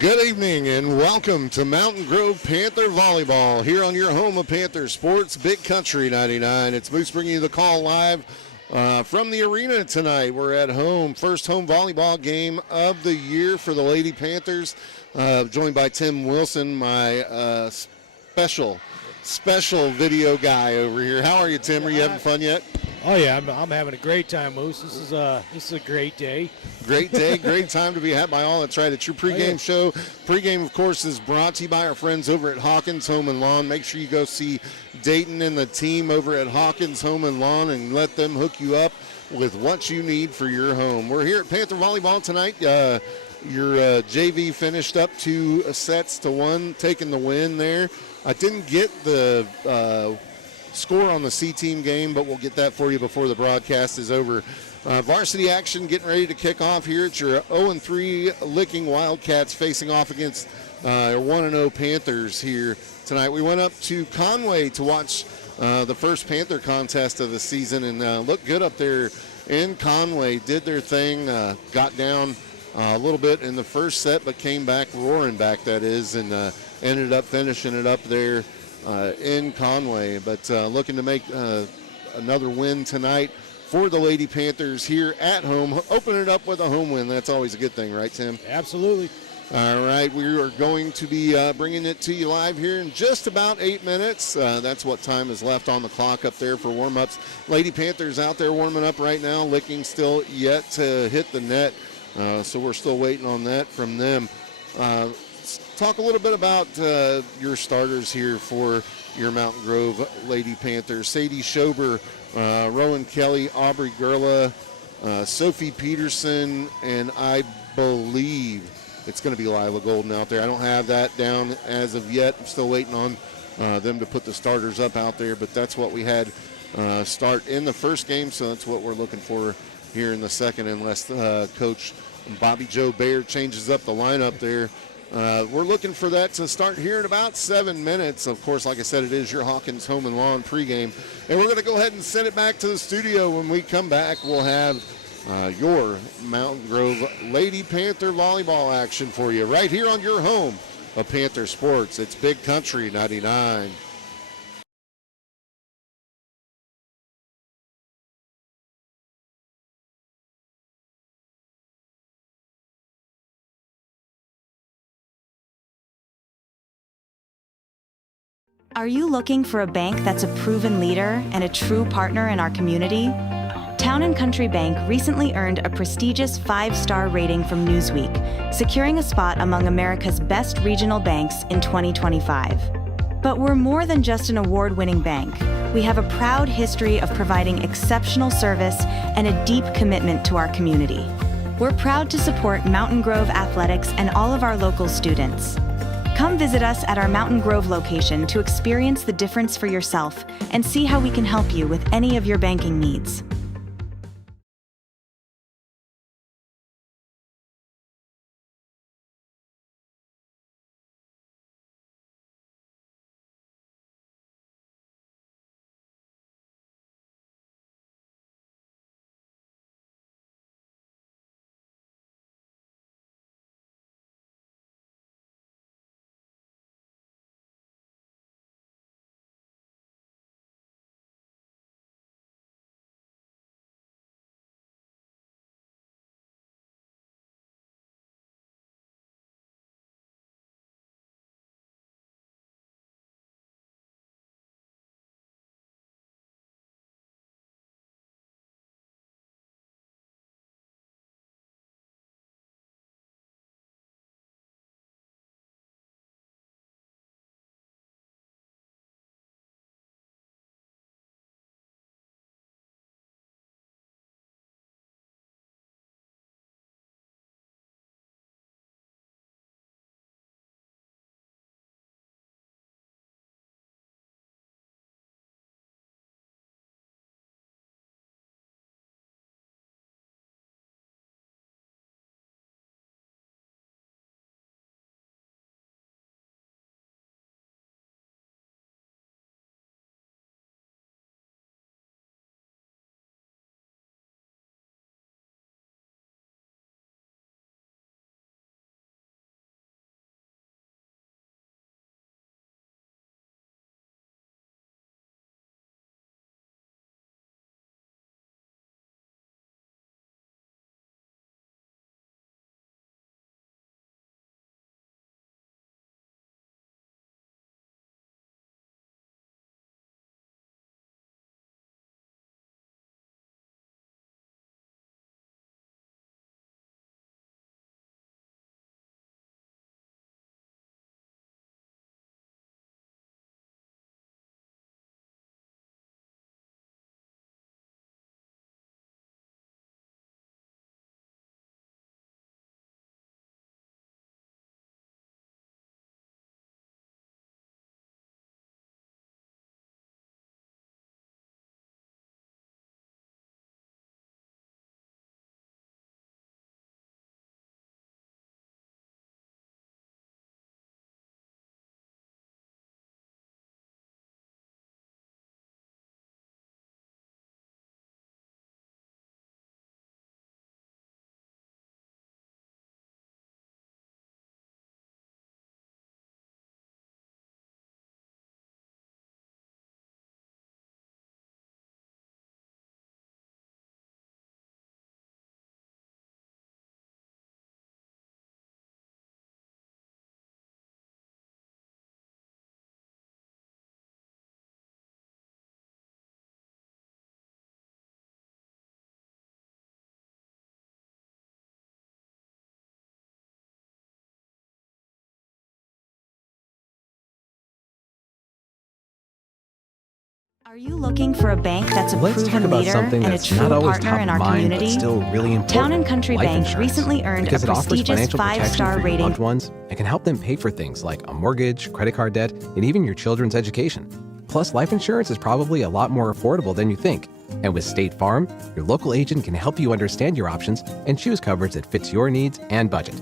Good evening and welcome to Mountain Grove Panther Volleyball here on your home of Panther Sports, Big Country 99. It's Moose bringing you the call live from the arena tonight. We're at home, first home volleyball game of the year for the Lady Panthers. Joined by Tim Wilson, my special video guy over here. How are you, Tim? Are you having fun yet? Oh yeah, I'm having a great time, Moose. This is a great day. Great day, great time to be had by all. That's right. It's your pregame show. Pregame, of course, is brought to you by our friends over at Hawkins Home and Lawn. Make sure you go see Dayton and the team over at Hawkins Home and Lawn and let them hook you up with what you need for your home. We're here at Panther Volleyball tonight. Your JV finished up 2-1, taking the win there. I didn't get the score on the C-team game, but we'll get that for you before the broadcast is over. Varsity action getting ready to kick off here. It's your 0-3 Licking Wildcats facing off against 1-0 Panthers here tonight. We went up to Conway to watch the first Panther contest of the season and looked good up there in Conway. Did their thing, got down a little bit in the first set, but came back, roaring back that is, and ended up finishing it up there in Conway. But looking to make another win tonight for the Lady Panthers here at home. Open it up with a home win. That's always a good thing, right, Tim? Absolutely. All right, we are going to be bringing it to you live here in just about 8 minutes. That's what time is left on the clock up there for warm-ups. Lady Panthers out there warming up right now. Licking still yet to hit the net, so we're still waiting on that from them. Talk a little bit about your starters here for your Mountain Grove Lady Panthers. Sadie Schober, Rowan Kelly, Aubrey Gerla, Sophie Peterson, and I believe it's going to be Lila Golden out there. I don't have that down as of yet. I'm still waiting on them to put the starters up out there, but that's what we had start in the first game, so that's what we're looking for here in the second, unless Coach Bobby Joe Bayer changes up the lineup there. We're looking for that to start here in about 7 minutes. Of course, like I said, it is your Hawkins Home and Lawn pregame. And we're going to go ahead and send it back to the studio. When we come back, we'll have your Mountain Grove Lady Panther volleyball action for you right here on your home of Panther Sports. It's Big Country 99. Are you looking for a bank that's a proven leader and a true partner in our community? Town & Country Bank recently earned a prestigious 5-star rating from Newsweek, securing a spot among America's best regional banks in 2025. But we're more than just an award-winning bank. We have a proud history of providing exceptional service and a deep commitment to our community. We're proud to support Mountain Grove Athletics and all of our local students. Come visit us at our Mountain Grove location to experience the difference for yourself and see how we can help you with any of your banking needs. Are you looking for a bank that's a Let's talk proven about leader something and a that's true not always partner top in of our mind, but community? still really important. Town and Country Life Bank insurance. recently earned a Because it offers prestigious financial protection five-star for your rating. loved ones and can help them pay for things like a mortgage, credit card debt, and even your children's education. Plus, life insurance is probably a lot more affordable than you think. And with State Farm, your local agent can help you understand your options and choose coverage that fits your needs and budget.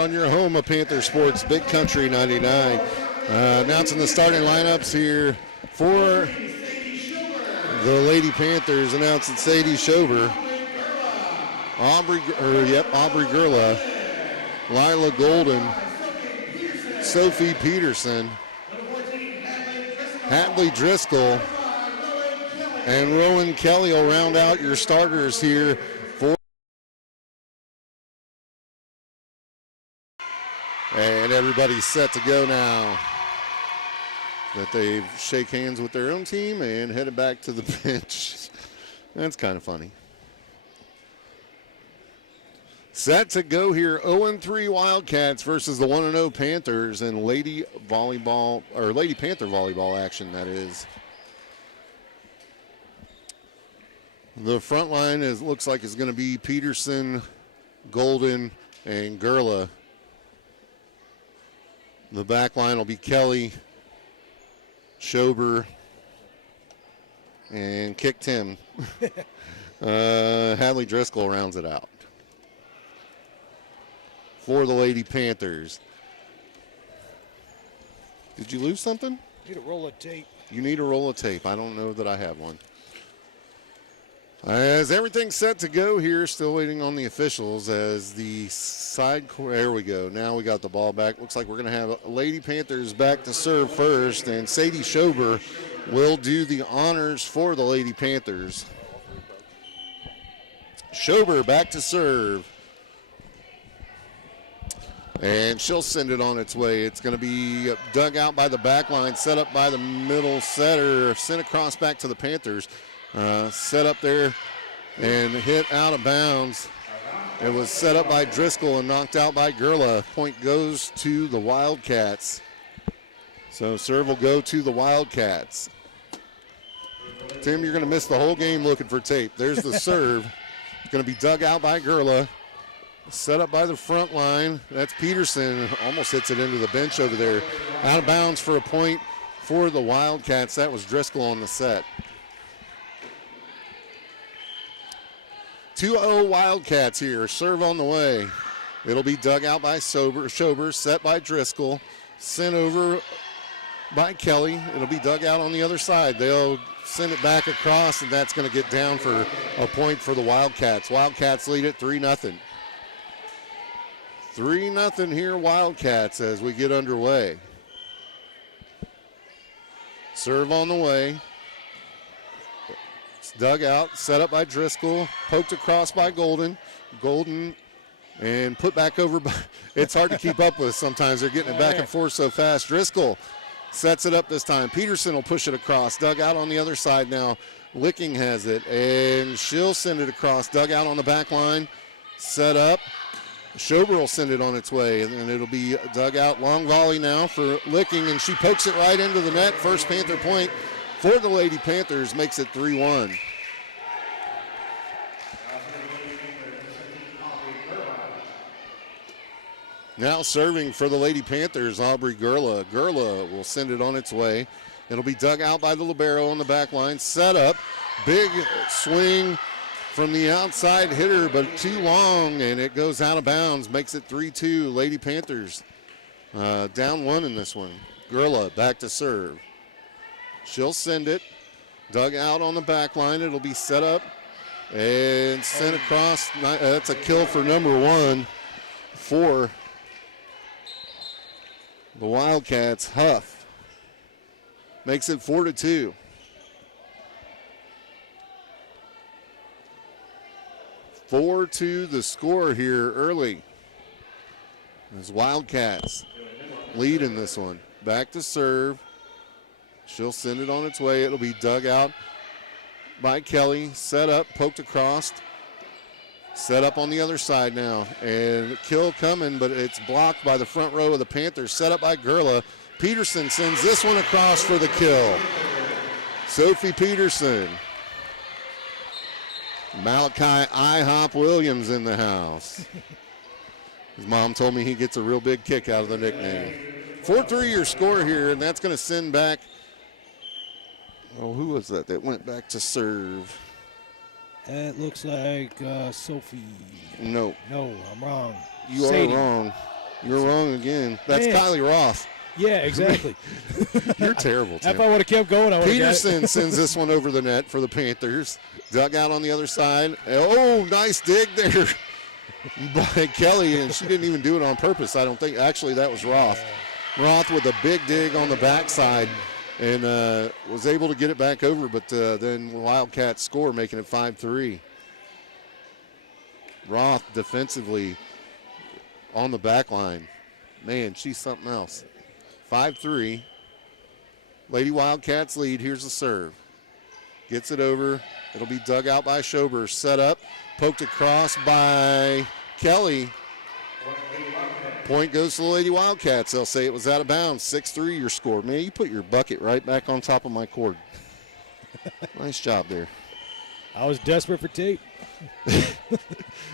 On your home of Panther Sports, Big Country 99. Announcing the starting lineups here for the Lady Panthers. Announcing Sadie Schober, Aubrey Gerla, Lila Golden, Sophie Peterson, Hadley Driscoll, and Rowan Kelly will round out your starters here for. And everybody's set to go now. That they shake hands with their own team and headed back to the bench. That's kind of funny. Set to go here, 0-3 Wildcats versus the 1-0 Panthers in Lady Volleyball, or Lady Panther Volleyball action, that is. The front line looks like it's going to be Peterson, Golden, and Gerla. The back line will be Kelly, Schober, and Kick Tim. Hadley Driscoll rounds it out for the Lady Panthers. Did you lose something? Need a roll of tape. You need a roll of tape. I don't know that I have one. As everything's set to go here, still waiting on the officials as the side court. There we go. Now we got the ball back. Looks like we're going to have Lady Panthers back to serve first, and Sadie Schober will do the honors for the Lady Panthers. Schober back to serve. And she'll send it on its way. It's going to be dug out by the back line, set up by the middle setter, sent across back to the Panthers. Set up there and hit out of bounds. It was set up by Driscoll and knocked out by Gerla. Point goes to the Wildcats. So serve will go to the Wildcats. Tim, you're going to miss the whole game looking for tape. There's the serve. It's going to be dug out by Gerla. Set up by the front line. That's Peterson. Almost hits it into the bench over there. Out of bounds for a point for the Wildcats. That was Driscoll on the set. 2-0 Wildcats here. Serve on the way. It'll be dug out by Schober, set by Driscoll, sent over by Kelly. It'll be dug out on the other side. They'll send it back across, and that's going to get down for a point for the Wildcats. Wildcats lead it 3-0. 3-0 here, Wildcats, as we get underway. Serve on the way. It's dug out, set up by Driscoll, poked across by Golden. Golden and put back over by, it's hard to keep up with sometimes. They're getting it back and forth so fast. Driscoll sets it up this time. Peterson will push it across. Dug out on the other side now. Licking has it, and she'll send it across. Dug out on the back line. Set up. Schober will send it on its way, and it'll be dug out. Long volley now for Licking, and she pokes it right into the net. First Panther point for the Lady Panthers, makes it 3-1. Now serving for the Lady Panthers, Aubrey Gerla. Gerla will send it on its way. It'll be dug out by the libero on the back line. Set up, big swing from the outside hitter, but too long, and it goes out of bounds. Makes it 3-2. Lady Panthers down one in this one. Gerla back to serve. She'll send it. Dug out on the back line. It'll be set up and sent across. That's a kill for number one for the Wildcats. Huff makes it 4-2. 4-2 the score here early. As Wildcats lead in this one. Back to serve. She'll send it on its way. It'll be dug out by Kelly. Set up, poked across. Set up on the other side now. And kill coming, but it's blocked by the front row of the Panthers. Set up by Gerla. Peterson sends this one across for the kill. Sophie Peterson. Malachi IHOP Williams in the house. His mom told me he gets a real big kick out of the nickname. 4-3 your score here, and that's going to send back. Oh, who was that went back to serve? That looks like Sophie. No. No, I'm wrong. You Sadie. are wrong. You're wrong again. That's Man. Kylie Roth. Yeah, exactly. You're terrible, Tim. If I would have kept going, I would have Peterson sends this one over the net for the Panthers. Dug out on the other side. Oh, nice dig there by Kelly, and she didn't even do it on purpose, I don't think. Actually, that was Roth. Roth with a big dig on the backside and was able to get it back over, but then Wildcats score, making it 5-3. Roth defensively on the back line. Man, she's something else. 5-3. Lady Wildcats lead. Here's the serve. Gets it over. It'll be dug out by Schober. Set up. Poked across by Kelly. Point goes to the Lady Wildcats. They'll say it was out of bounds. 6-3 your score. Man, you put your bucket right back on top of my cord. Nice job there. I was desperate for tape.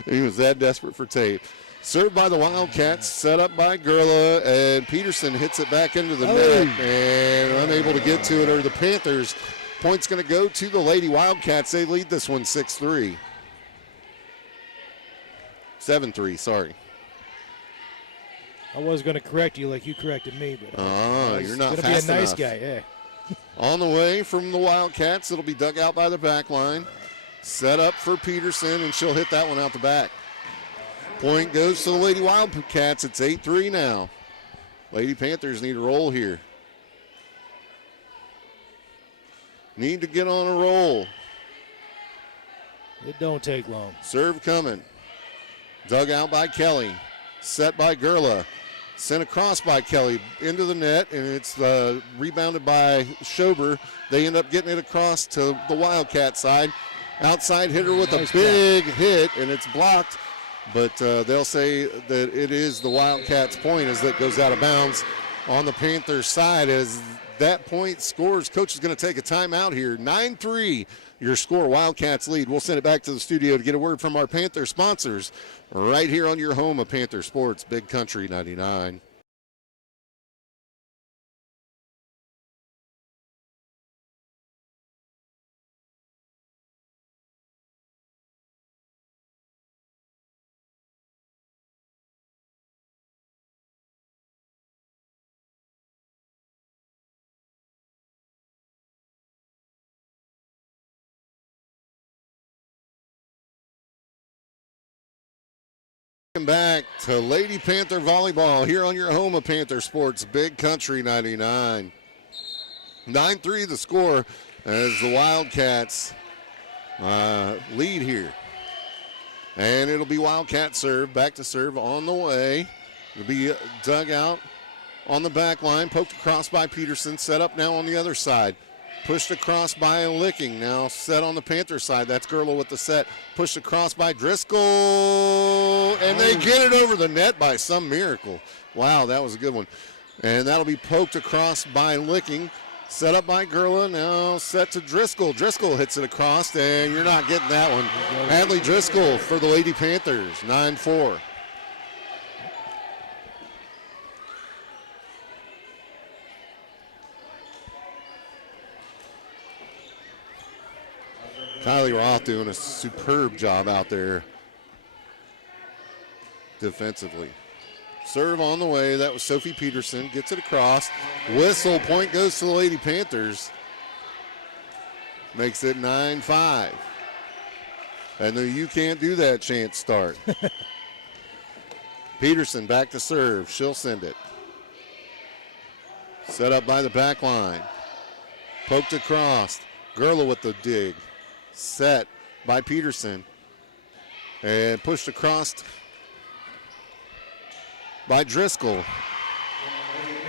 He was that desperate for tape. Served by the Wildcats, set up by Gerla, and Peterson hits it back into the net and unable to get to it, or the Panthers. Point's going to go to the Lady Wildcats. They lead this one 6-3. 7-3, sorry. I was going to correct you like you corrected me, but you're not going to fast be a nice enough. guy, yeah. On the way from the Wildcats, it'll be dug out by the back line. Set up for Peterson, and she'll hit that one out the back. Point goes to the Lady Wildcats. It's 8-3 now. Lady Panthers need a roll here. Need to get on a roll. It don't take long. Serve coming. Dug out by Kelly. Set by Gerla. Sent across by Kelly into the net, and it's rebounded by Schober. They end up getting it across to the Wildcat side. Outside hitter with a big hit, and it's blocked. But they'll say that it is the Wildcats' point as that goes out of bounds on the Panthers side. As that point scores, coach is going to take a timeout here. 9-3, your score, Wildcats lead. We'll send it back to the studio to get a word from our Panther sponsors right here on your home of Panther Sports, Big Country 99. Welcome back to Lady Panther Volleyball here on your home of Panther Sports, Big Country 99. 9-3 the score as the Wildcats lead here. And it'll be Wildcat serve, back to serve on the way. It'll be dug out on the back line, poked across by Peterson, set up now on the other side. Pushed across by Licking, now set on the Panther side. That's Gerla with the set. Pushed across by Driscoll, and they get it over the net by some miracle. Wow, that was a good one. And that'll be poked across by Licking. Set up by Gerla, now set to Driscoll. Driscoll hits it across, and you're not getting that one. Hadley Driscoll for the Lady Panthers, 9-4. Kylie Roth doing a superb job out there defensively. Serve on the way. That was Sophie Peterson. Gets it across. Whistle. Point goes to the Lady Panthers. Makes it 9-5. And the you can't do that chant start. Peterson back to serve. She'll send it. Set up by the back line. Poked across. Gerla with the dig. Set by Peterson and pushed across by Driscoll,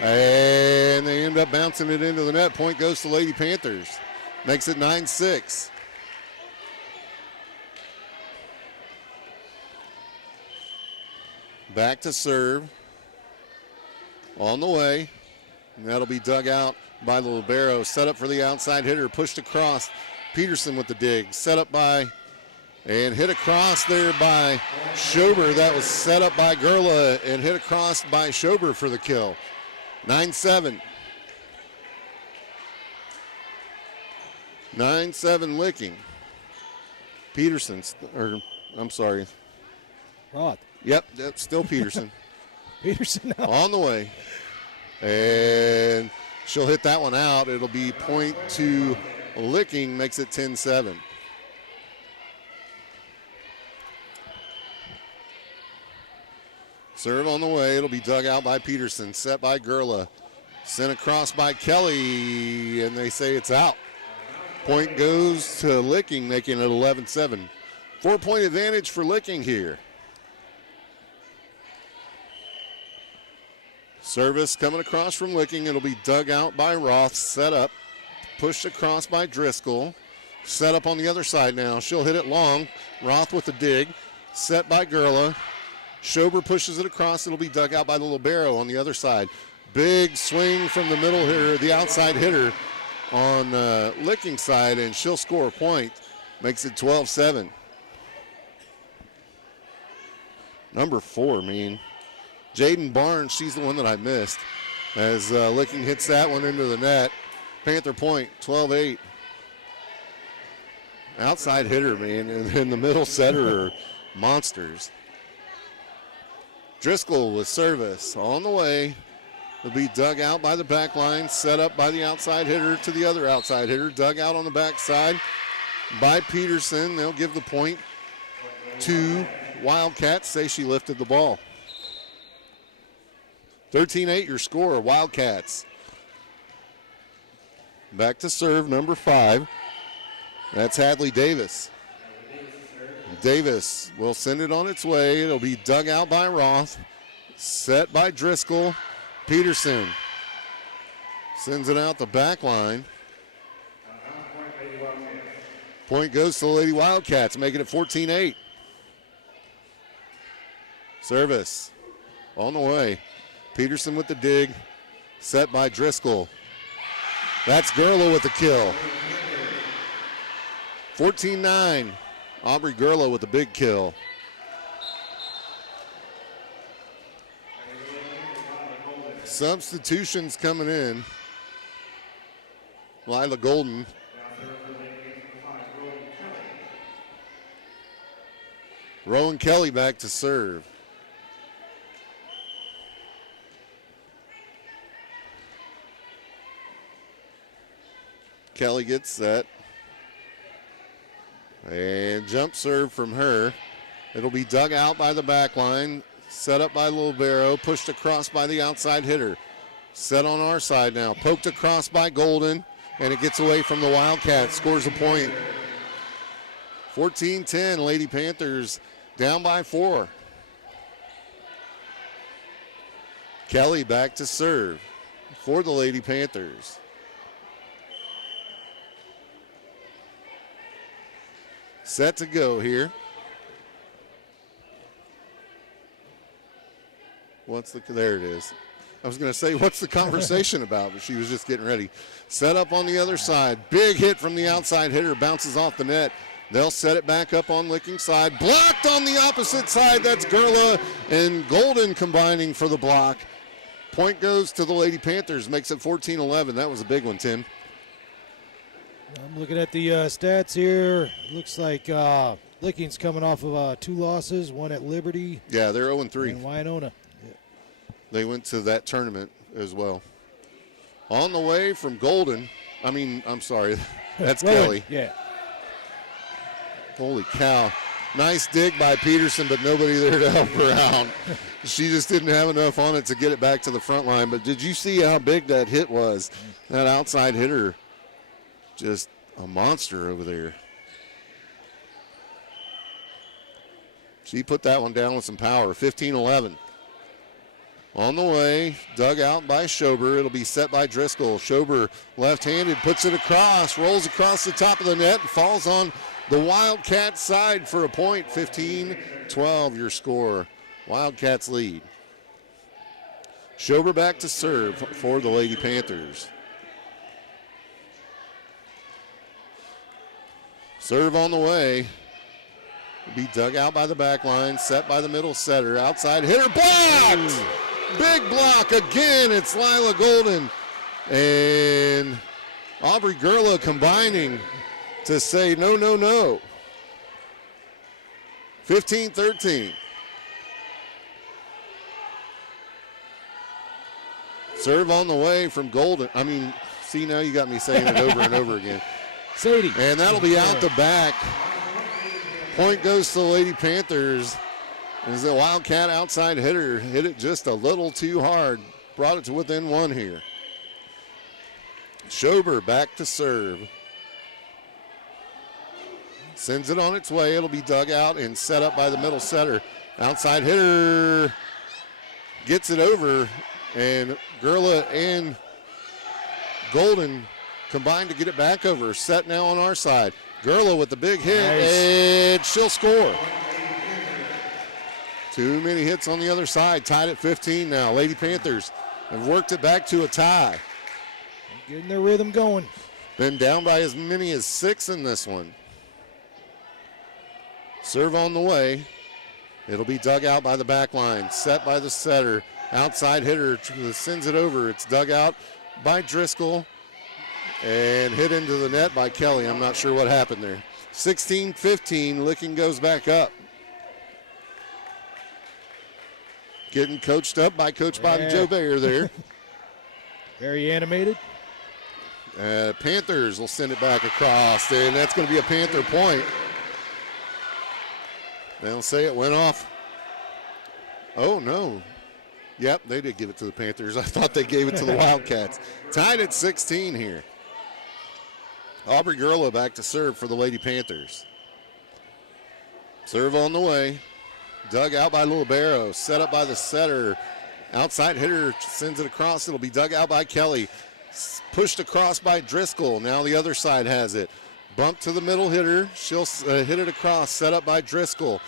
and they end up bouncing it into the net. Point goes to Lady Panthers, makes it 9-6. Back to serve on the way, and that'll be dug out by the libero. Set up for the outside hitter, pushed across. Peterson with the dig, set up by and hit across there by Schober. That was set up by Gerla and hit across by Schober for the kill. 9-7. 9-7 Licking. Peterson, or I'm sorry. Roth. Yep, still Peterson. Peterson now. On the way. And she'll hit that one out. It'll be point to Licking, makes it 10-7. Serve on the way. It'll be dug out by Peterson. Set by Gerla. Sent across by Kelly, and they say it's out. Point goes to Licking, making it 11-7. 4-point advantage for Licking here. Service coming across from Licking. It'll be dug out by Roth. Set up. Pushed across by Driscoll. Set up on the other side now. She'll hit it long. Roth with the dig. Set by Gerla. Schober pushes it across. It'll be dug out by the libero on the other side. Big swing from the middle hitter, the outside hitter on Licking side, and she'll score a point. Makes it 12-7. Number 4, Jaden Barnes, she's the one that I missed. As Licking hits that one into the net. Panther point, 12-8. Outside hitter, and the middle setter are monsters. Driscoll with service on the way. It'll be dug out by the back line, set up by the outside hitter to the other outside hitter. Dug out on the backside by Peterson. They'll give the point to Wildcats. Say she lifted the ball. 13-8 your score, Wildcats. Back to serve, number 5. That's Hadley Davis. Davis will send it on its way. It'll be dug out by Roth. Set by Driscoll. Peterson sends it out the back line. Point goes to the Lady Wildcats, making it 14-8. Service on the way. Peterson with the dig. Set by Driscoll. That's Gerla with the kill. 14-9. Aubrey Gerla with the big kill. Substitutions coming in. Lila Golden. Rowan Kelly back to serve. Kelly gets set. And jump serve from her. It'll be dug out by the back line. Set up by Libero. Pushed across by the outside hitter. Set on our side now. Poked across by Golden. And it gets away from the Wildcats. Scores a point. 14-10. Lady Panthers down by 4. Kelly back to serve for the Lady Panthers. Set to go here. There it is. I was going to say, what's the conversation about? But she was just getting ready. Set up on the other side. Big hit from the outside hitter. Bounces off the net. They'll set it back up on Licking side. Blocked on the opposite side. That's Gerla and Golden combining for the block. Point goes to the Lady Panthers. Makes it 14-11. That was a big one, Tim. I'm looking at the stats here. Looks like Licking's coming off of 2 losses, one at Liberty. Yeah, they're 0-3. And Winona. Yeah. They went to that tournament as well. On the way from Golden. I'm sorry. That's Kelly. Yeah. Holy cow. Nice dig by Peterson, but nobody there to help her out. She just didn't have enough on it to get it back to the front line. But did you see how big that hit was? That outside hitter. Just a monster over there. She put that one down with some power. 15-11. On the way, dug out by Schober. It'll be set by Driscoll. Schober left-handed, puts it across, rolls across the top of the net, and falls on the Wildcats side for a point. 15-12 your score. Wildcats lead. Schober back to serve for the Lady Panthers. Serve on the way. Be dug out by the back line, set by the middle setter. Outside hitter, blocked! Big block again. It's Lila Golden and Aubrey Gerla combining to say no, no, no. 15-13. Serve on the way from Golden. See, now you got me saying it over and over again. Sadie. And that'll be out the back. Point goes to the Lady Panthers. As the Wildcat outside hitter hit it just a little too hard. Brought it to within 1 here. Schober back to serve. Sends it on its way. It'll be dug out and set up by the middle setter. Outside hitter gets it over. And Gerla and Golden combined to get it back over. Set now on our side. Gerla with the big hit, and she'll score. Too many hits on the other side. Tied at 15 now. Lady Panthers have worked it back to a tie. Getting their rhythm going. Been down by as many as 6 in this one. Serve on the way. It'll be dug out by the back line. Set by the setter. Outside hitter sends it over. It's dug out by Driscoll and hit into the net by Kelly. I'm not sure what happened there. 16-15. Licking goes back up. Getting coached up by Coach Bobby Joe Bayer there. Very animated. Panthers will send it back across, and that's going to be a Panther point. They'll say it went off. Oh, no. Yep, they did give it to the Panthers. I thought they gave it to the Wildcats. Tied at 16 here. Aubrey Gurla back to serve for the Lady Panthers. Serve on the way. Dug out by Libero. Set up by the setter. Outside hitter sends it across. It'll be dug out by Kelly. Pushed across by Driscoll. Now the other side has it. Bump to the middle hitter. She'll hit it across. Set up by Driscoll.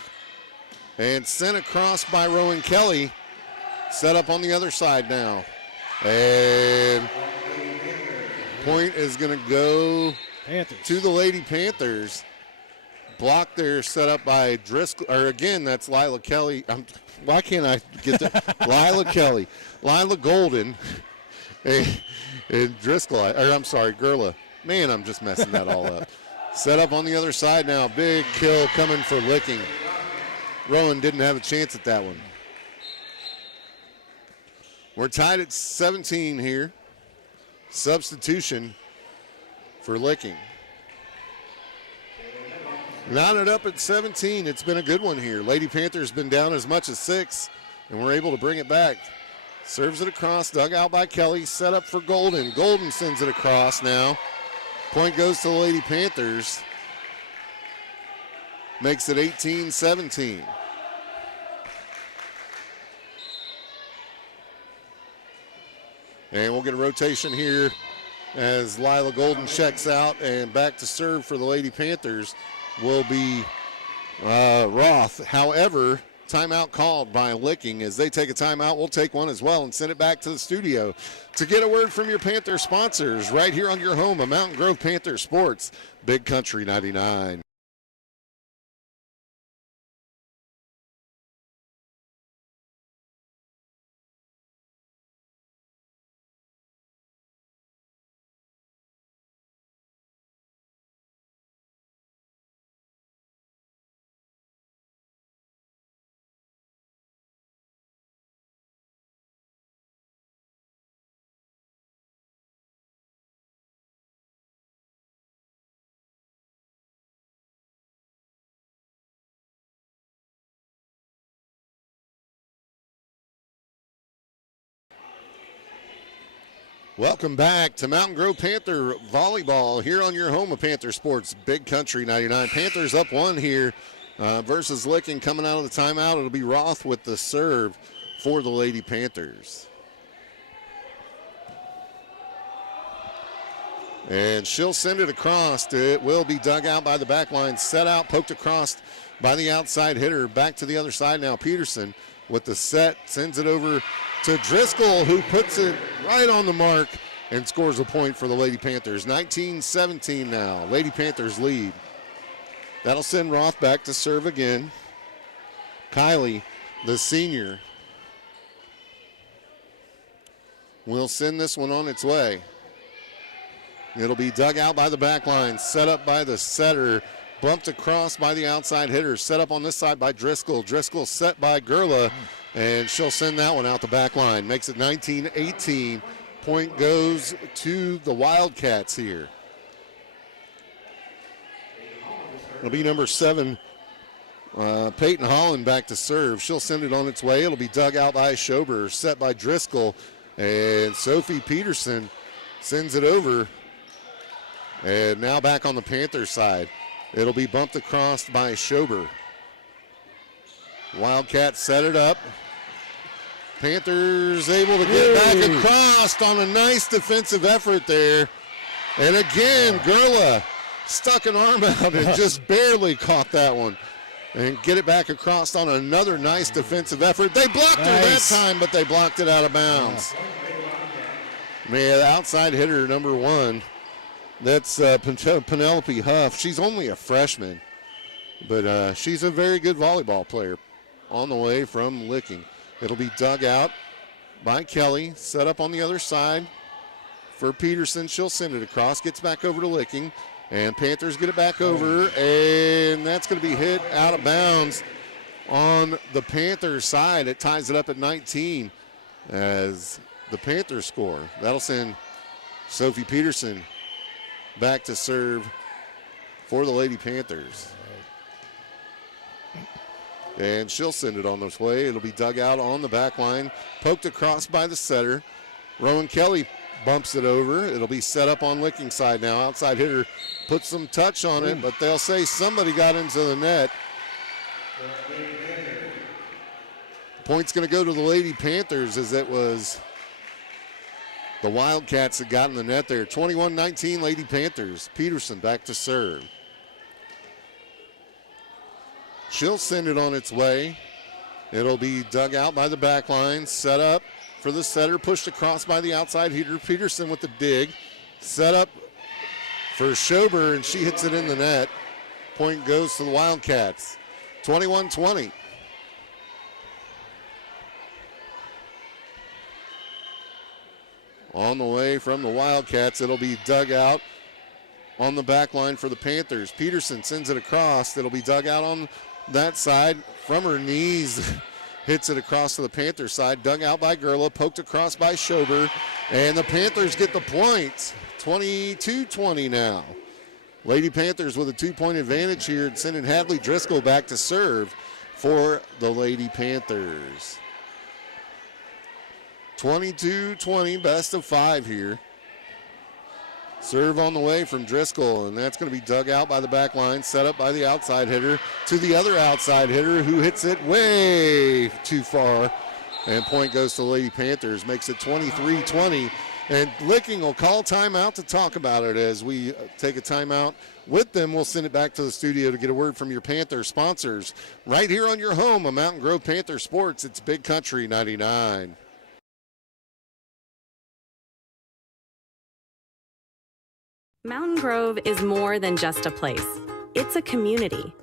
And sent across by Rowan Kelly. Set up on the other side now. And point is going to go Panthers. to the Lady Panthers. Block there set up by Driscoll. Or again, that's Lila Kelly. Why can't I get that? Lila Kelly. Lila Golden. And Driscoll. Or I'm sorry, Gurla. Man, I'm just messing that all up. Set up on the other side now. Big kill coming for Licking. Rowan didn't have a chance at that one. We're tied at 17 here. Substitution for Licking. Knotted up at 17. It's been a good one here. Lady Panthers been down as much as 6, and we're able to bring it back. Serves it across, dug out by Kelly, set up for Golden. Golden sends it across now. Point goes to the Lady Panthers. Makes it 18-17. And we'll get a rotation here as Lila Golden checks out, and back to serve for the Lady Panthers will be Roth. However, timeout called by Licking. As they take a timeout, we'll take one as well and send it back to the studio to get a word from your Panther sponsors right here on your home of Mountain Grove Panther Sports, Big Country 99. Welcome back to Mountain Grove Panther Volleyball here on your home of Panther Sports, Big Country 99. Panthers up 1 here versus Licking. Coming out of the timeout, it'll be Roth with the serve for the Lady Panthers. And she'll send it across. It will be dug out by the back line. Set out, poked across by the outside hitter. Back to the other side now. Peterson with the set, sends it over to Driscoll, who puts it right on the mark and scores a point for the Lady Panthers. 19-17 now. Lady Panthers lead. That'll send Roth back to serve again. Kylie, the senior, will send this one on its way. It'll be dug out by the back line, set up by the setter, bumped across by the outside hitter, set up on this side by Driscoll. Driscoll set by Gurla, and she'll send that one out the back line. Makes it 19-18. Point goes to the Wildcats here. It'll be number 7, Peyton Holland back to serve. She'll send it on its way. It'll be dug out by Schober, set by Driscoll, and Sophie Peterson sends it over. And now back on the Panthers side. It'll be bumped across by Schober. Wildcats set it up. Panthers able to get back across on a nice defensive effort there. And again, Gurla stuck an arm out and just barely caught that one. and get it back across on another nice defensive effort. They blocked her that time, but they blocked it out of bounds. Man, outside hitter number 1. That's Penelope Huff. She's only a freshman, but she's a very good volleyball player. On the way from Licking. It'll be dug out by Kelly. Set up on the other side for Peterson. She'll send it across. Gets back over to Licking. And Panthers get it back over. And that's going to be hit out of bounds on the Panthers side. It ties it up at 19 as the Panthers score. That'll send Sophie Peterson back to serve for the Lady Panthers. And she'll send it on this way. It'll be dug out on the back line. Poked across by the setter. Rowan Kelly bumps it over. It'll be set up on Licking side now. Outside hitter puts some touch on it, but they'll say somebody got into the net. Point's going to go to the Lady Panthers as it was the Wildcats that got in the net there. 21-19 Lady Panthers. Peterson back to serve. She'll send it on its way. It'll be dug out by the back line. Set up for the setter. Pushed across by the outside hitter. Peterson with the dig. Set up for Schober, and she hits it in the net. Point goes to the Wildcats. 21-20. On the way from the Wildcats, it'll be dug out on the back line for the Panthers. Peterson sends it across. It'll be dug out on that side from her knees. Hits it across to the Panthers side. Dug out by Gerla. Poked across by Schober. And the Panthers get the point. 22-20 now. Lady Panthers with a 2-point advantage here, sending Hadley Driscoll back to serve for the Lady Panthers. 22-20, best of 5 here. Serve on the way from Driscoll, and that's going to be dug out by the back line, set up by the outside hitter to the other outside hitter who hits it way too far. And point goes to the Lady Panthers, makes it 23-20. And Licking will call timeout to talk about it. As we take a timeout with them, we'll send it back to the studio to get a word from your Panther sponsors. Right here on your home of Mountain Grove Panther Sports, it's Big Country 99. Mountain Grove is more than just a place. It's a community.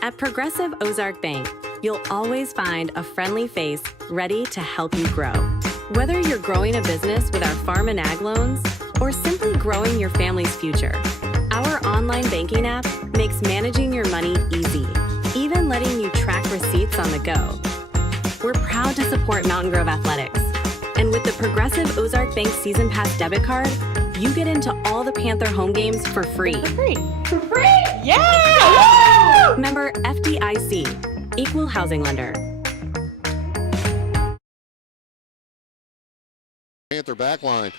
At Progressive Ozark Bank, you'll always find a friendly face ready to help you grow. Whether you're growing a business with our farm and ag loans or simply growing your family's future, our online banking app makes managing your money easy, even letting you track receipts on the go. We're proud to support Mountain Grove Athletics. And with the Progressive Ozark Bank Season Pass debit card, you get into all the Panther home games for free. For free? Yeah! Woo! Member FDIC, Equal Housing Lender. Panther back line.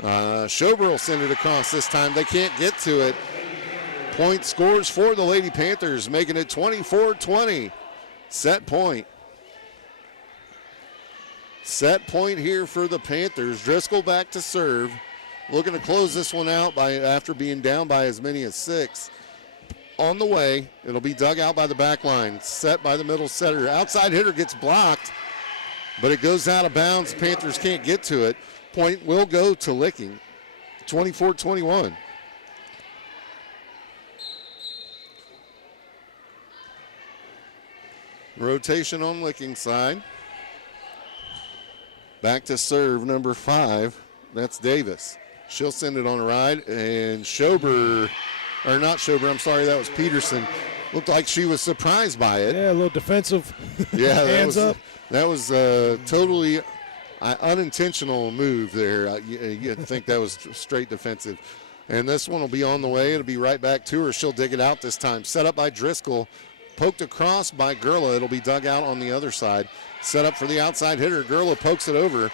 Schober will send it across this time. They can't get to it. Point scores for the Lady Panthers, making it 24-20. Set point. Set point here for the Panthers. Driscoll back to serve. Looking to close this one out after being down by as many as 6. On the way, it'll be dug out by the back line. Set by the middle setter. Outside hitter gets blocked, but it goes out of bounds. Panthers can't get to it. Point will go to Licking. 24-21. Rotation on Licking side. Back to serve number 5. That's Davis. She'll send it on a ride, and Schober, or not Schober, I'm sorry, that was Peterson. Looked like she was surprised by it. Yeah, a little defensive. Yeah, hands up. That was totally unintentional move there. You'd think that was straight defensive. And this one will be on the way. It'll be right back to her. She'll dig it out this time. Set up by Driscoll. Poked across by Gerla. It'll be dug out on the other side. Set up for the outside hitter. Gerla pokes it over.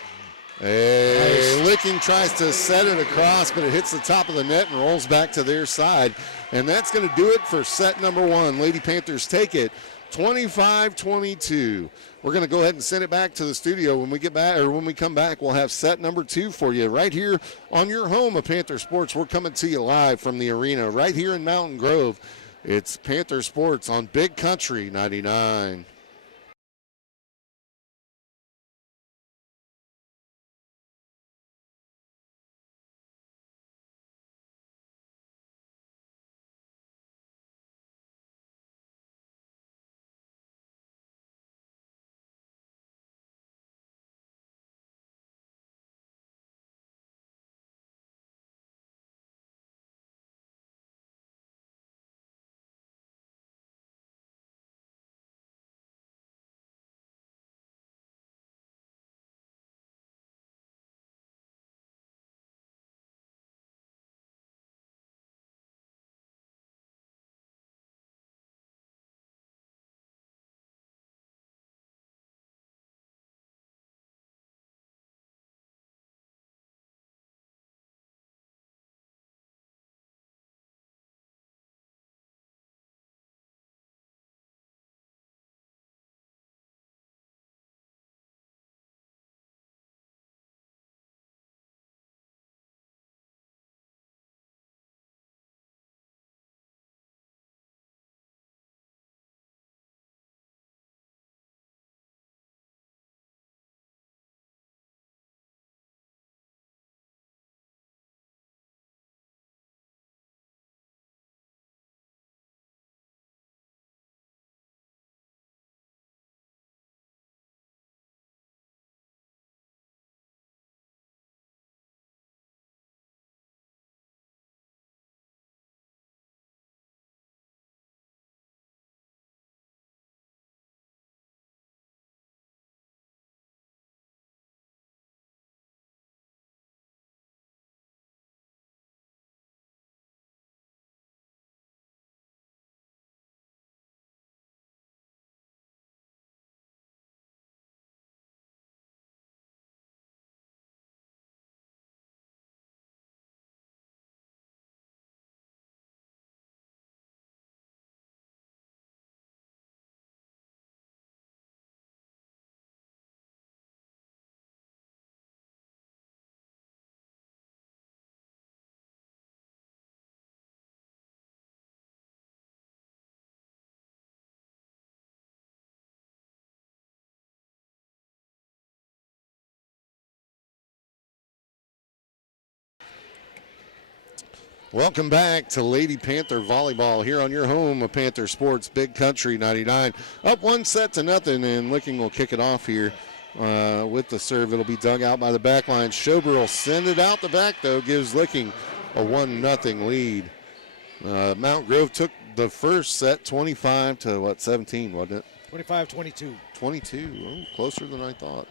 Licking tries to set it across, but it hits the top of the net and rolls back to their side. And that's going to do it for set number 1. Lady Panthers take it 25-22. We're going to go ahead and send it back to the studio. When we get back, or when we come back, we'll have set number 2 for you right here on your home of Panther Sports. We're coming to you live from the arena right here in Mountain Grove. It's Panther Sports on Big Country 99. Welcome back to Lady Panther Volleyball here on your home of Panther Sports, Big Country 99. Up 1-0, and Licking will kick it off here with the serve. It'll be dug out by the back line. Schober will send it out the back, though, gives Licking a 1-0 lead. Mount Grove took the first set 25 to, 17, wasn't it? 25-22. 22. Oh, closer than I thought.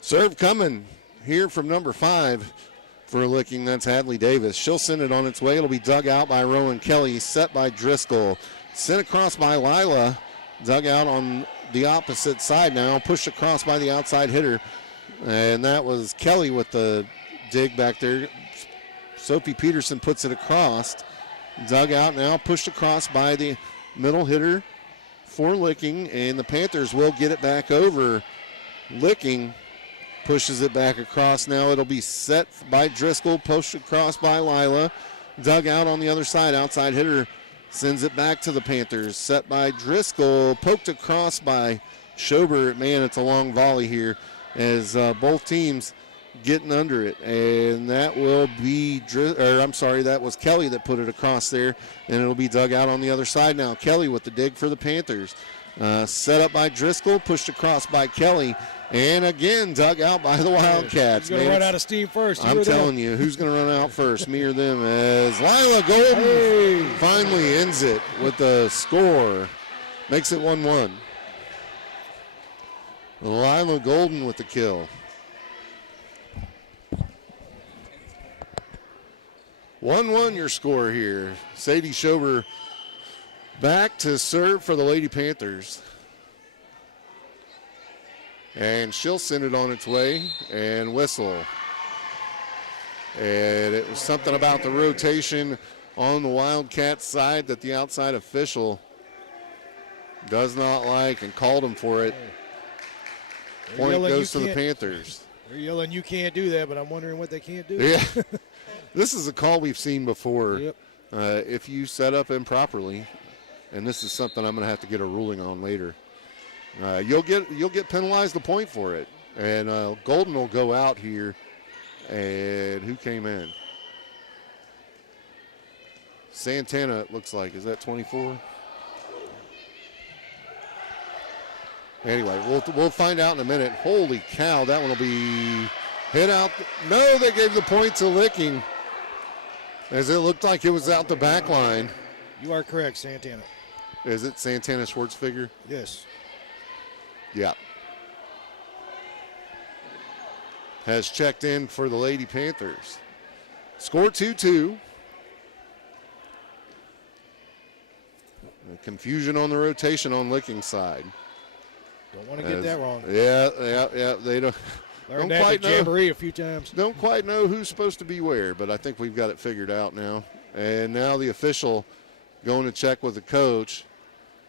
Serve coming here from number 5. For Licking, that's Hadley Davis. She'll send it on its way. It'll be dug out by Rowan Kelly, set by Driscoll. Sent across by Lila, dug out on the opposite side now, pushed across by the outside hitter. And that was Kelly with the dig back there. Sophie Peterson puts it across. Dug out now, pushed across by the middle hitter for Licking, and the Panthers will get it back over. Licking pushes it back across now. It'll be set by Driscoll, pushed across by Lila. Dug out on the other side. Outside hitter sends it back to the Panthers. Set by Driscoll, poked across by Schober. Man, it's a long volley here as both teams getting under it. And that will be, that was Kelly that put it across there. And it'll be dug out on the other side now. Kelly with the dig for the Panthers. Set up by Driscoll, pushed across by Kelly. And again, dug out by the Wildcats. Who's going to run out of steam first? I'm telling you, who's going to run out first, me or them? As Lila Golden finally ends it with the score. Makes it 1-1. Lila Golden with the kill. 1-1 your score here. Sadie Schober back to serve for the Lady Panthers. And she'll send it on its way and whistle. And it was something about the rotation on the Wildcats side that the outside official does not like and called him for it. Point goes to the Panthers. They're yelling, you can't do that, but I'm wondering what they can't do. Yeah. This is a call we've seen before. Yep. if you set up improperly, and this is something I'm going to have to get a ruling on later, you'll get penalized a point for it. And Golden will go out here. And who came in? Santana, it looks like. Is that 24? Anyway, we'll find out in a minute. Holy cow, that one will be hit out. No, they gave the point to Licking, as it looked like it was out the back line. You are correct, Santana. Is it Santana Schwartzfigger? Yes. Yeah. Has checked in for the Lady Panthers. Score 2-2. Confusion on the rotation on Licking's side. Don't want to get that wrong. Yeah. They don't. Learned that at Jamboree a few times. Don't quite know who's supposed to be where, but I think we've got it figured out now. And now the official going to check with the coach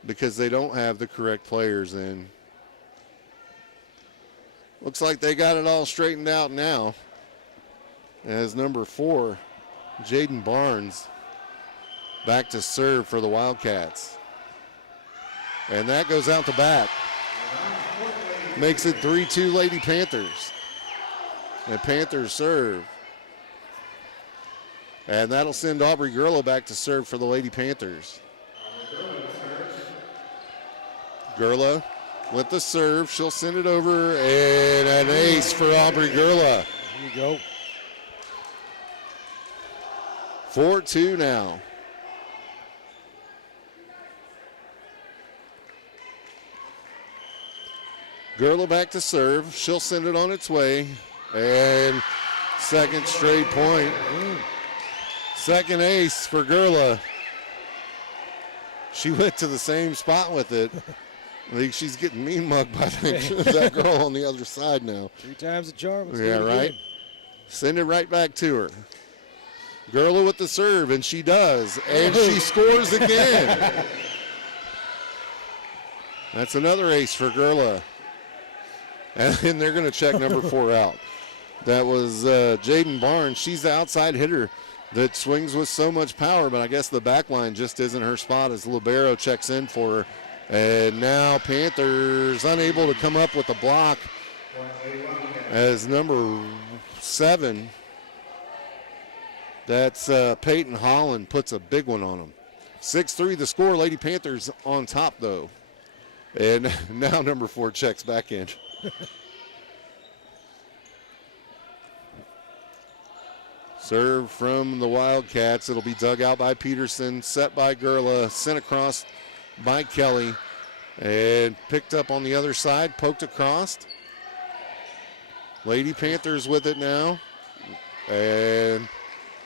because they don't have the correct players in. Looks like they got it all straightened out now. As number 4, Jaden Barnes, back to serve for the Wildcats. And that goes out the back. Makes it 3-2 Lady Panthers. And Panthers serve. And that'll send Aubrey Gurlow back to serve for the Lady Panthers. Gurlow with the serve. She'll send it over. And an ace for Aubrey Gurlow. There you go. 4-2 now. Gurlow back to serve. She'll send it on its way. And second straight point. Second ace for Gurlow. She went to the same spot with it. I think she's getting mean mugged by that girl on the other side now. 3 times the charm. Yeah, right. Send it right back to her. Gurlow with the serve, and she does. And she scores again. That's another ace for Gurlow. And they're going to check number 4 out. That was Jaden Barnes. She's the outside hitter that swings with so much power, but I guess the back line just isn't her spot as Libero checks in for her. And now Panthers unable to come up with a block as number 7. That's Peyton Holland puts a big one on them. 6-3 the score. Lady Panthers on top, though. And now number 4 checks back in. Serve from the Wildcats. It'll be dug out by Peterson, set by Gurlow, sent across by Kelly, and picked up on the other side, poked across. Lady Panthers with it now, and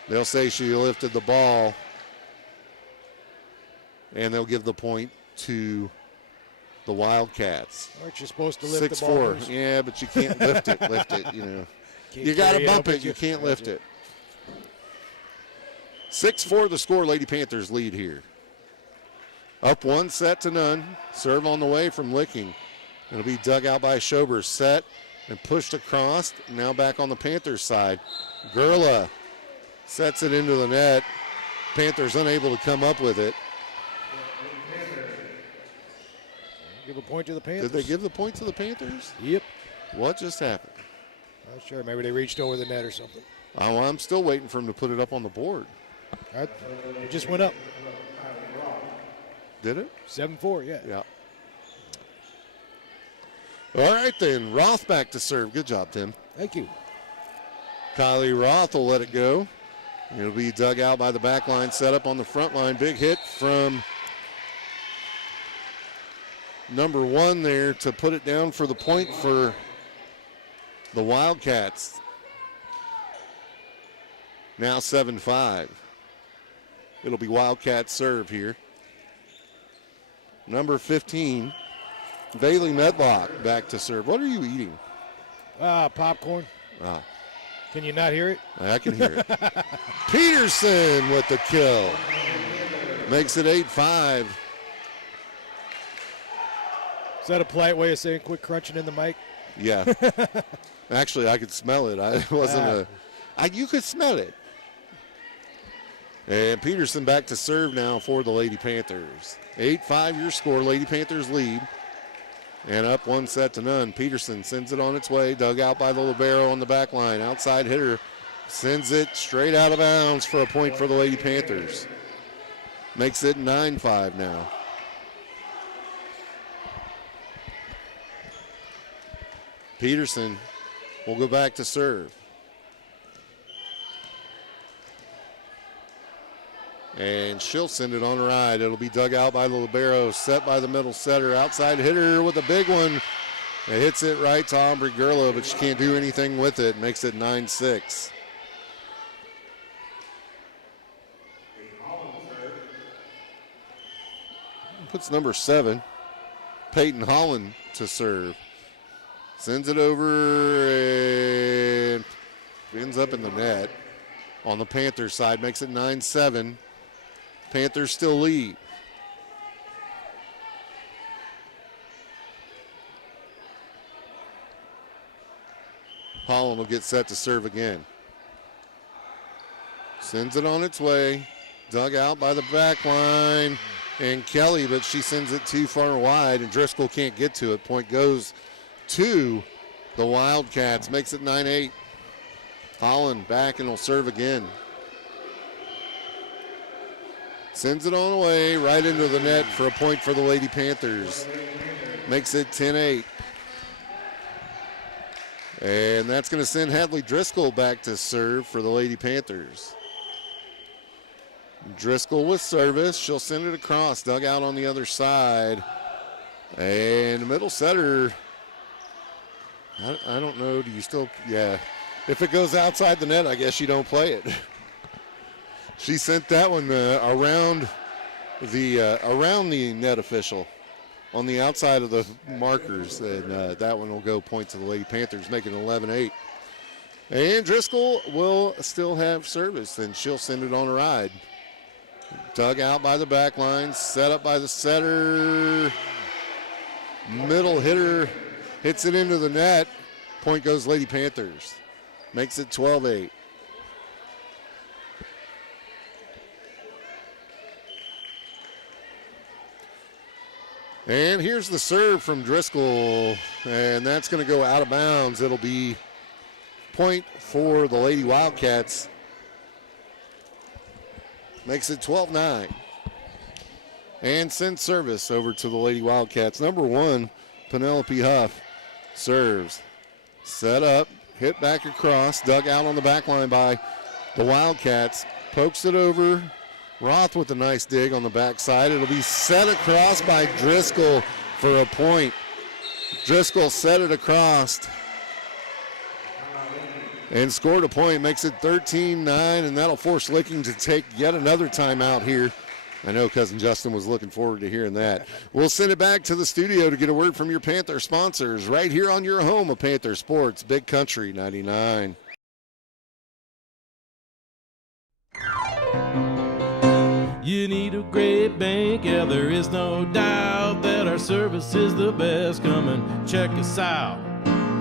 they'll say she lifted the ball, and they'll give the point to the Wildcats. Aren't you supposed to lift the ball? 6-4. Yeah, but you can't lift it, you know. You got to bump it, you can't lift it. 6-4 the score. Lady Panthers lead here. Up 1 set to none. Serve on the way from Licking. It'll be dug out by Schober. Set and pushed across. Now back on the Panthers side. Gurlow sets it into the net. Panthers unable to come up with it. Give a point to the Panthers. Did they give the point to the Panthers? Yep. What just happened? Not sure. Maybe they reached over the net or something. Oh, I'm still waiting for them to put it up on the board. It just went up. Did it? 7-4, yeah. Yeah. All right, then. Roth back to serve. Good job, Tim. Thank you. Kylie Roth will let it go. It'll be dug out by the back line, set up on the front line. Big hit from number 1 there to put it down for the point for the Wildcats. Now 7-5. It'll be Wildcats serve here. Number 15, Bailey Medlock back to serve. What are you eating? Popcorn. Oh, Can you not hear it? I can hear it. Peterson with the kill. Makes it 8-5. Is that a polite way of saying quit crunching in the mic? Yeah. Actually, I could smell it. You could smell it. And Peterson back to serve now for the Lady Panthers. 8-5 your score. Lady Panthers lead. And up 1-0. Peterson sends it on its way. Dug out by the libero on the back line. Outside hitter sends it straight out of bounds for a point for the Lady Panthers. Makes it 9-5 now. Peterson will go back to serve. And she'll send it on a ride. It'll be dug out by the libero, set by the middle setter. Outside hitter with a big one. It hits it right to Aubrey Gerlo, but she can't do anything with it. Makes it 9-6. Puts number 7, Peyton Holland, to serve. Sends it over and ends up in the net on the Panthers side. Makes it 9-7. Panthers still lead. Holland will get set to serve again. Sends it on its way. Dug out by the back line. And Kelly, but she sends it too far wide, and Driscoll can't get to it. Point goes to the Wildcats. Makes it 9-8. Holland back and will serve again. Sends it on away right into the net for a point for the Lady Panthers. Makes it 10-8. And that's going to send Hadley Driscoll back to serve for the Lady Panthers. Driscoll with service. She'll send it across. Dug out on the other side. And the middle setter, I don't know. Do you still? Yeah. If it goes outside the net, I guess you don't play it. She sent that one around the net official on the outside of the markers. And that one will go point to the Lady Panthers, making it 11-8. And Driscoll will still have service, and she'll send it on a ride. Dug out by the back line, set up by the setter. Middle hitter hits it into the net. Point goes Lady Panthers. Makes it 12-8. And here's the serve from Driscoll, and that's going to go out of bounds. It'll be point for the Lady Wildcats. Makes it 12-9. And sends service over to the Lady Wildcats. Number 1, Penelope Huff serves. Set up, hit back across, dug out on the back line by the Wildcats. Pokes it over. Roth with a nice dig on the backside. It'll be set across by Driscoll for a point. Driscoll set it across and scored a point. Makes it 13-9, and that'll force Licking to take yet another timeout here. I know Cousin Justin was looking forward to hearing that. We'll send it back to the studio to get a word from your Panther sponsors right here on your home of Panther Sports, Big Country 99. You need a great bank, yeah, there is no doubt that our service is the best. Come and check us out.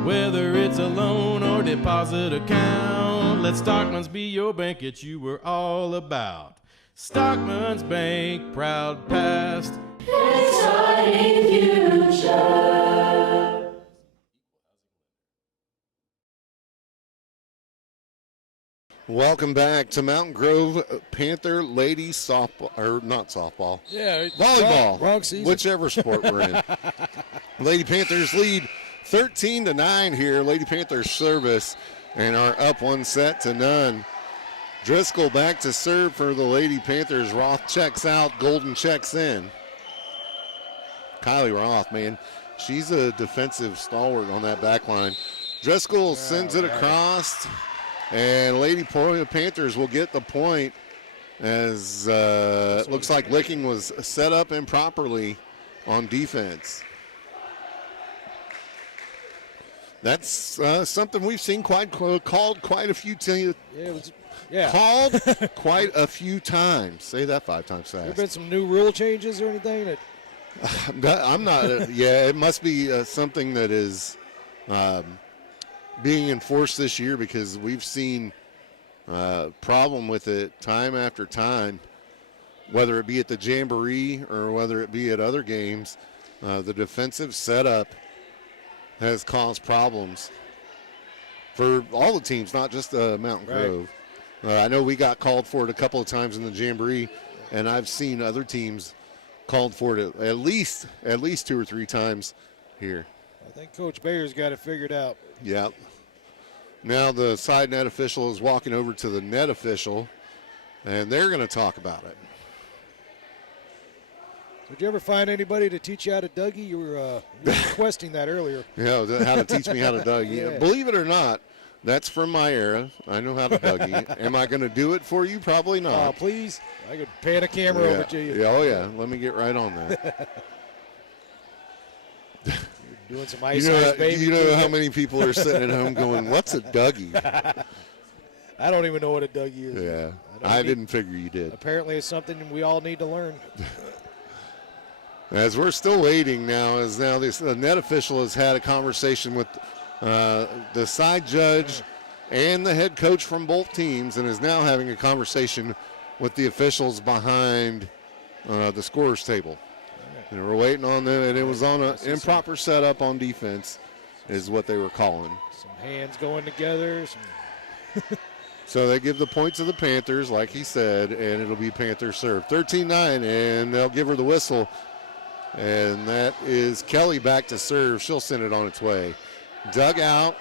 Whether it's a loan or deposit account, let Stockman's be your bank, it's you we're all about. Stockman's Bank, proud past, exciting future. Welcome back to Mountain Grove Panther Ladies softball, or not softball. Yeah, Volleyball. Wrong season. Whichever sport we're in. Lady Panthers lead 13-9 here. Lady Panthers service and are up 1-0. Driscoll back to serve for the Lady Panthers. Roth checks out. Golden checks in. Kylie Roth, man, she's a defensive stalwart on that back line. Driscoll sends it across, and Lady Panthers will get the point as it looks like Licking was set up improperly on defense. That's something we've seen called quite a few times. Called quite a few times. Say that 5 times fast. There been some new rule changes or anything? I'm not. It must be something that is being enforced this year, because we've seen Problem with it time after time, whether it be at the Jamboree or whether it be at other games, the defensive setup has caused problems for all the teams, not just Mountain Grove. I know we got called for it a couple of times in the Jamboree, and I've seen other teams called for it at least 2 or 3 times here. I think Coach Bayer's got it figured out. Yep. Now the side net official is walking over to the net official, and they're going to talk about it. Did you ever find anybody to teach you how to Dougie? You were requesting that earlier. Yeah, how to teach me how to Dougie. Yeah. Believe it or not, that's from my era. I know how to Dougie. Am I going to do it for you? Probably not. Oh, please. I could pan a camera over to you. Yeah, oh, yeah. Let me get right on that. You're doing some ice, baby. You know how many people are sitting at home going, what's a Dougie? I don't even know what a Dougie is. Yeah, I didn't figure you did. Apparently it's something we all need to learn. As we're still waiting now, the net official has had a conversation with the side judge and the head coach from both teams, and is now having a conversation with the officials behind the scorer's table. And we're waiting on them, and it was on an improper setup on defense is what they were calling. Some hands going together. So they give the point to the Panthers, like he said, and it'll be Panther serve. 13-9, and they'll give her the whistle. And that is Kelly back to serve. She'll send it on its way. Dug out,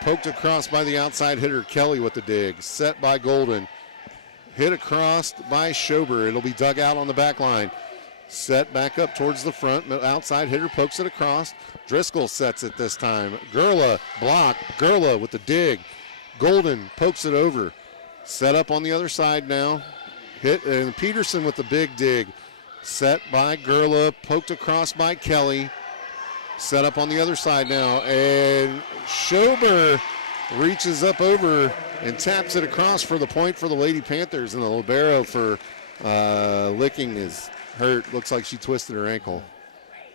poked across by the outside hitter, Kelly with the dig. Set by Golden. Hit across by Schober. It'll be dug out on the back line. Set back up towards the front. Outside hitter pokes it across. Driscoll sets it this time. Gurla block. Gurla with the dig. Golden pokes it over. Set up on the other side now. Hit, and Peterson with the big dig. Set by Gurla, poked across by Kelly. Set up on the other side now, and Schober reaches up over and taps it across for the point for the Lady Panthers, and the libero for Licking is hurt. Looks like she twisted her ankle.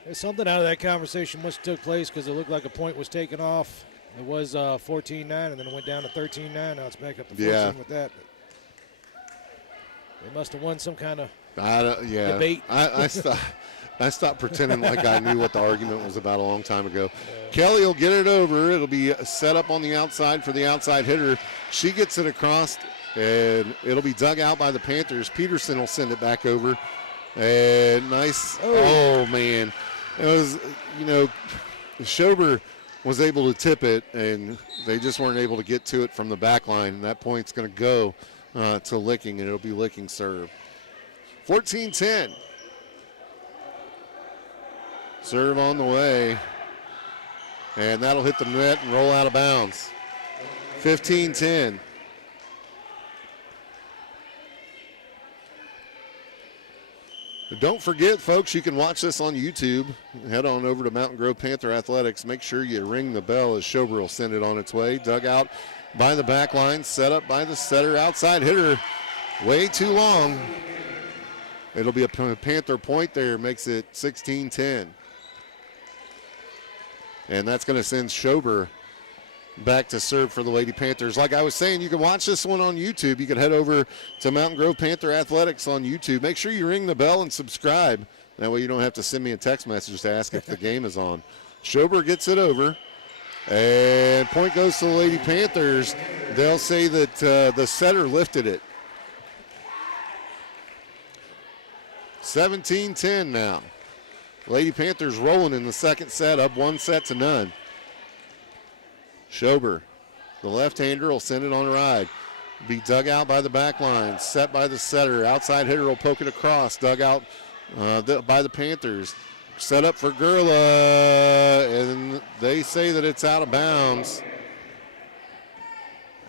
There's something out of that conversation must have took place because it looked like a point was taken off. It was 14-9, and then it went down to 13-9. Now it's back up to 14 with that. They must have won some kind of debate. I stopped pretending like I knew what the argument was about a long time ago. Kelly will get it over. It'll be set up on the outside for the outside hitter. She gets it across, and it'll be dug out by the Panthers. Peterson will send it back over. And nice. Oh man. It was, Schober was able to tip it, and they just weren't able to get to it from the back line. And that point's going to go to Licking, and it'll be Licking serve. 14-10. Serve on the way. And that'll hit the net and roll out of bounds. 15-10. Don't forget, folks, you can watch this on YouTube. Head on over to Mountain Grove Panther Athletics. Make sure you ring the bell as Schober will send it on its way. Dug out by the back line, set up by the setter. Outside hitter, way too long. It'll be a Panther point there, makes it 16-10. And that's going to send Schober back to serve for the Lady Panthers. Like I was saying, you can watch this one on YouTube. You can head over to Mountain Grove Panther Athletics on YouTube. Make sure you ring the bell and subscribe. That way you don't have to send me a text message to ask if the game is on. Schober gets it over. And point goes to the Lady Panthers. They'll say that the setter lifted it. 17-10 now. Lady Panthers rolling in the second set, up 1-0. Schober, the left-hander, will send it on a ride. Be dug out by the back line, set by the setter. Outside hitter will poke it across, dug out by the Panthers. Set up for Gurla, and they say that it's out of bounds.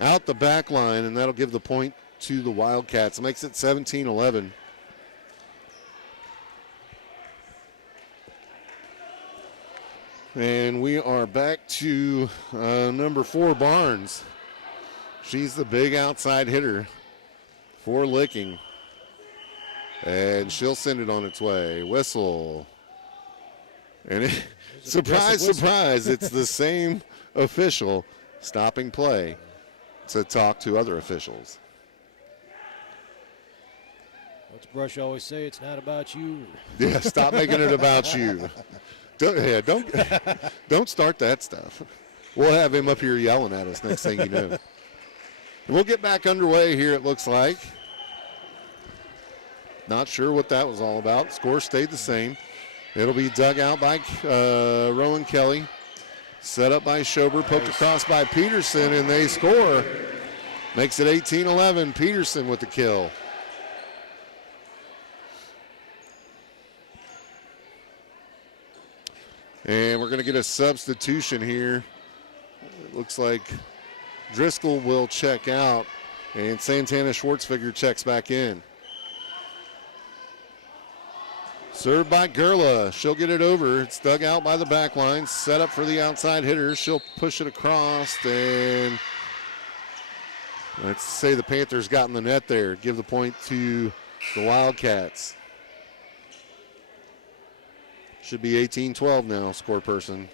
Out the back line, and that'll give the point to the Wildcats. Makes it 17-11. And we are back to number 4, Barnes. She's the big outside hitter for Licking. And she'll send it on its way. Whistle. And surprise, surprise, it's the same official stopping play. to talk to other officials. What's Brush always say? It's not about you. Yeah, stop making it about you. Don't start that stuff. We'll have him up here yelling at us next thing you know. And we'll get back underway here, it looks like. Not sure what that was all about. Score stayed the same. It'll be dug out by Rowan Kelly. Set up by Schober, poked across by Peterson, and they score. Makes it 18-11. Peterson with the kill. And we're going to get a substitution here. It looks like Driscoll will check out, and Santana Schwartzfigger checks back in. Served by Gerla. She'll get it over. It's dug out by the back line. Set up for the outside hitter. She'll push it across, and let's say the Panthers got in the net there. Give the point to the Wildcats. Should be 18-12 now, score person.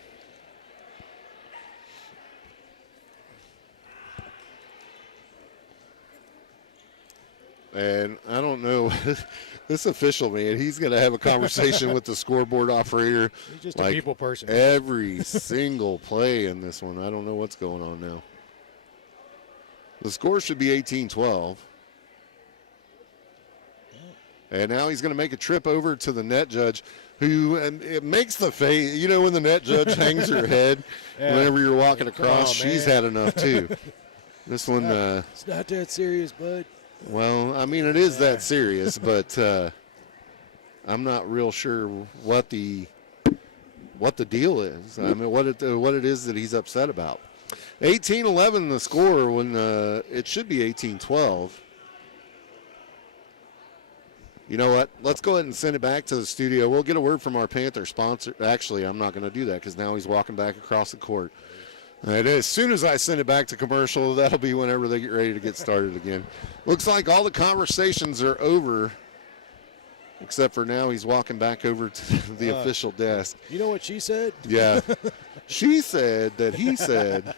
And I don't know, this official, man, he's going to have a conversation with the scoreboard operator. He's just a people person. Every single play in this one. I don't know what's going on now. The score should be 18-12. And now he's going to make a trip over to the net judge, who and it makes the face. You know when the net judge hangs her head whenever you're walking across? She's had enough, too. This one. It's not that serious, bud. Well, I mean, it is that serious, but I'm not real sure what the deal is. I mean, what it is that he's upset about. 18-11 the score when it should be 18-12. You know what? Let's go ahead and send it back to the studio. We'll get a word from our Panther sponsor. Actually, I'm not going to do that because now he's walking back across the court. And as soon as I send it back to commercial, that'll be whenever they get ready to get started again. Looks like all the conversations are over, except for now he's walking back over to the official desk. You know what she said? Yeah. She said that he said.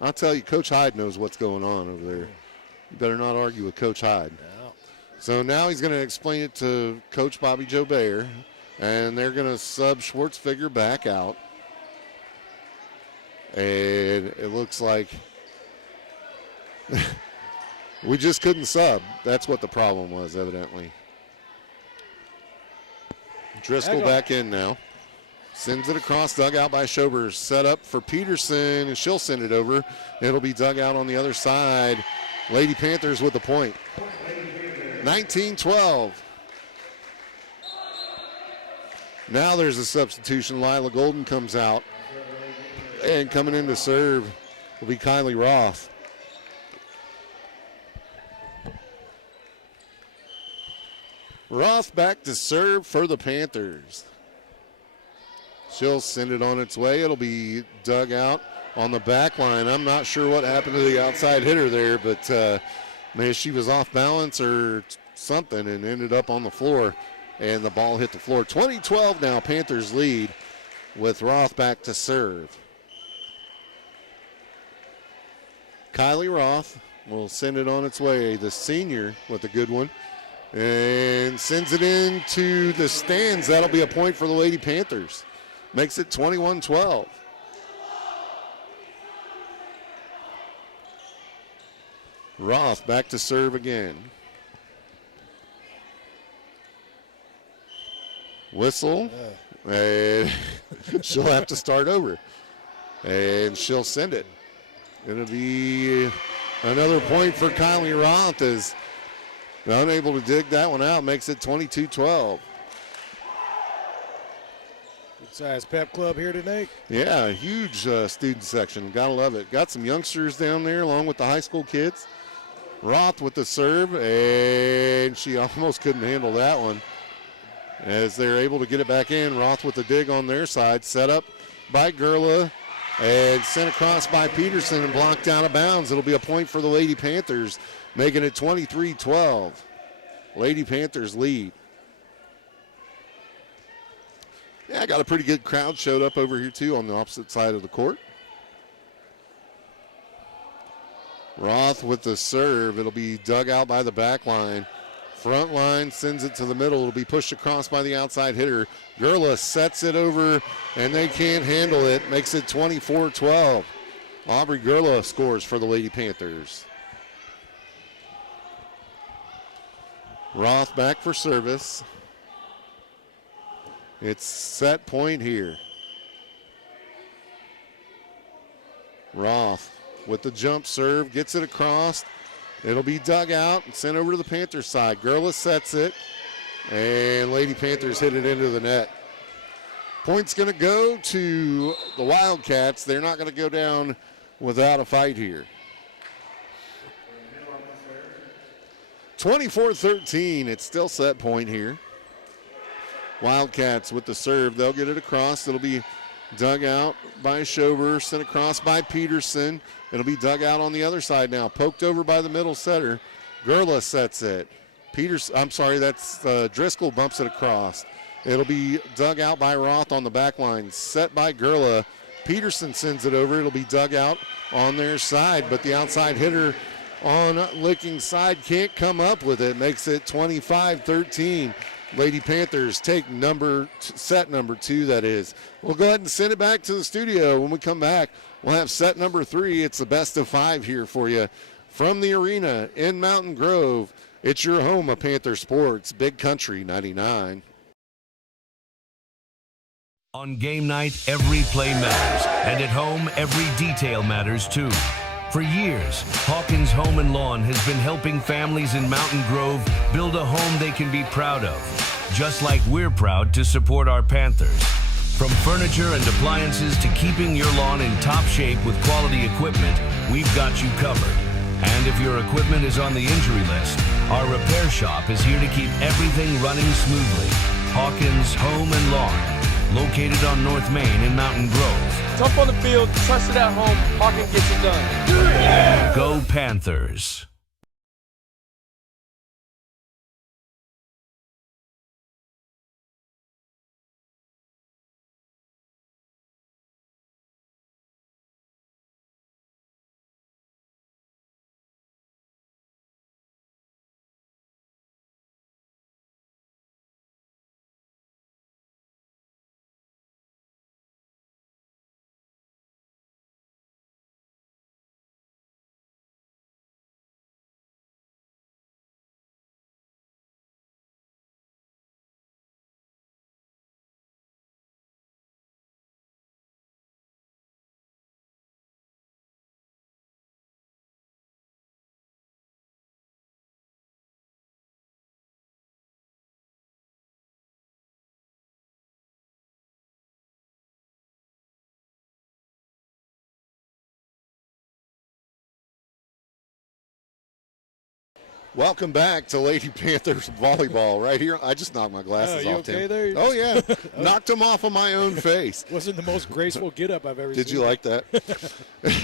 I'll tell you, Coach Hyde knows what's going on over there. You better not argue with Coach Hyde. No. So now he's going to explain it to Coach Bobby Joe Bayer, and they're going to sub Schwartzfigger back out. And it looks like we just couldn't sub. That's what the problem was, evidently. Driscoll back in now. Sends it across, dug out by Schober. Set up for Peterson, and she'll send it over. It'll be dug out on the other side. Lady Panthers with the point. 19-12. Now there's a substitution. Lila Golden comes out. And coming in to serve will be Kylie Roth. Roth back to serve for the Panthers. She'll send it on its way. It'll be dug out on the back line. I'm not sure what happened to the outside hitter there, but maybe she was off balance or something and ended up on the floor, and the ball hit the floor. 20-12 now, Panthers lead with Roth back to serve. Kylie Roth will send it on its way. The senior with a good one. And sends it into the stands. That'll be a point for the Lady Panthers. Makes it 21-12. Roth back to serve again. Whistle. And she'll have to start over. And she'll send it. It'll be another point for Kylie Roth as unable to dig that one out. Makes it 22-12. Good size pep club here tonight. Yeah, huge student section. Gotta love it. Got some youngsters down there along with the high school kids. Roth with the serve, and she almost couldn't handle that one. As they're able to get it back in, Roth with the dig on their side. Set up by Gerla. And sent across by Peterson and blocked out of bounds. It'll be a point for the Lady Panthers, making it 23-12. Lady Panthers lead. Yeah, I got a pretty good crowd showed up over here, too, on the opposite side of the court. Roth with the serve. It'll be dug out by the back line. Front line sends it to the middle. It'll be pushed across by the outside hitter. Gurla sets it over, and they can't handle it. Makes it 24-12. Aubrey Gurla scores for the Lady Panthers. Roth back for service. It's set point here. Roth with the jump serve, gets it across. It'll be dug out and sent over to the Panthers side. Gurla sets it, and Lady Panthers hit it into the net. Point's going to go to the Wildcats. They're not going to go down without a fight here. 24-13, it's still set point here. Wildcats with the serve. They'll get it across. It'll be dug out by Schober, sent across by Peterson. It'll be dug out on the other side now. Poked over by the middle setter. Gurla sets it. Driscoll bumps it across. It'll be dug out by Roth on the back line. Set by Gurla. Peterson sends it over. It'll be dug out on their side, but the outside hitter on Licking's side can't come up with it. Makes it 25-13. Lady Panthers take set number 2, that is. We'll go ahead and send it back to the studio. When we come back, we'll have set number 3. It's the best of 5 here for you from the arena in Mountain Grove. It's your home of Panther Sports, Big Country 99. On game night, every play matters, and at home, every detail matters too. For years, Hawkins Home and Lawn has been helping families in Mountain Grove build a home they can be proud of, just like we're proud to support our Panthers. From furniture and appliances to keeping your lawn in top shape with quality equipment, we've got you covered. And if your equipment is on the injury list, our repair shop is here to keep everything running smoothly. Hawkins Home and Lawn, located on North Main in Mountain Grove. Tough on the field, trusted at home, Hawkins gets it done. Yeah. Go Panthers. Welcome back to Lady Panthers volleyball right here. I just knocked my glasses you off, okay Tim. there? Oh, yeah. Knocked them off on my own face. Wasn't the most graceful get-up I've ever seen. Did you like that?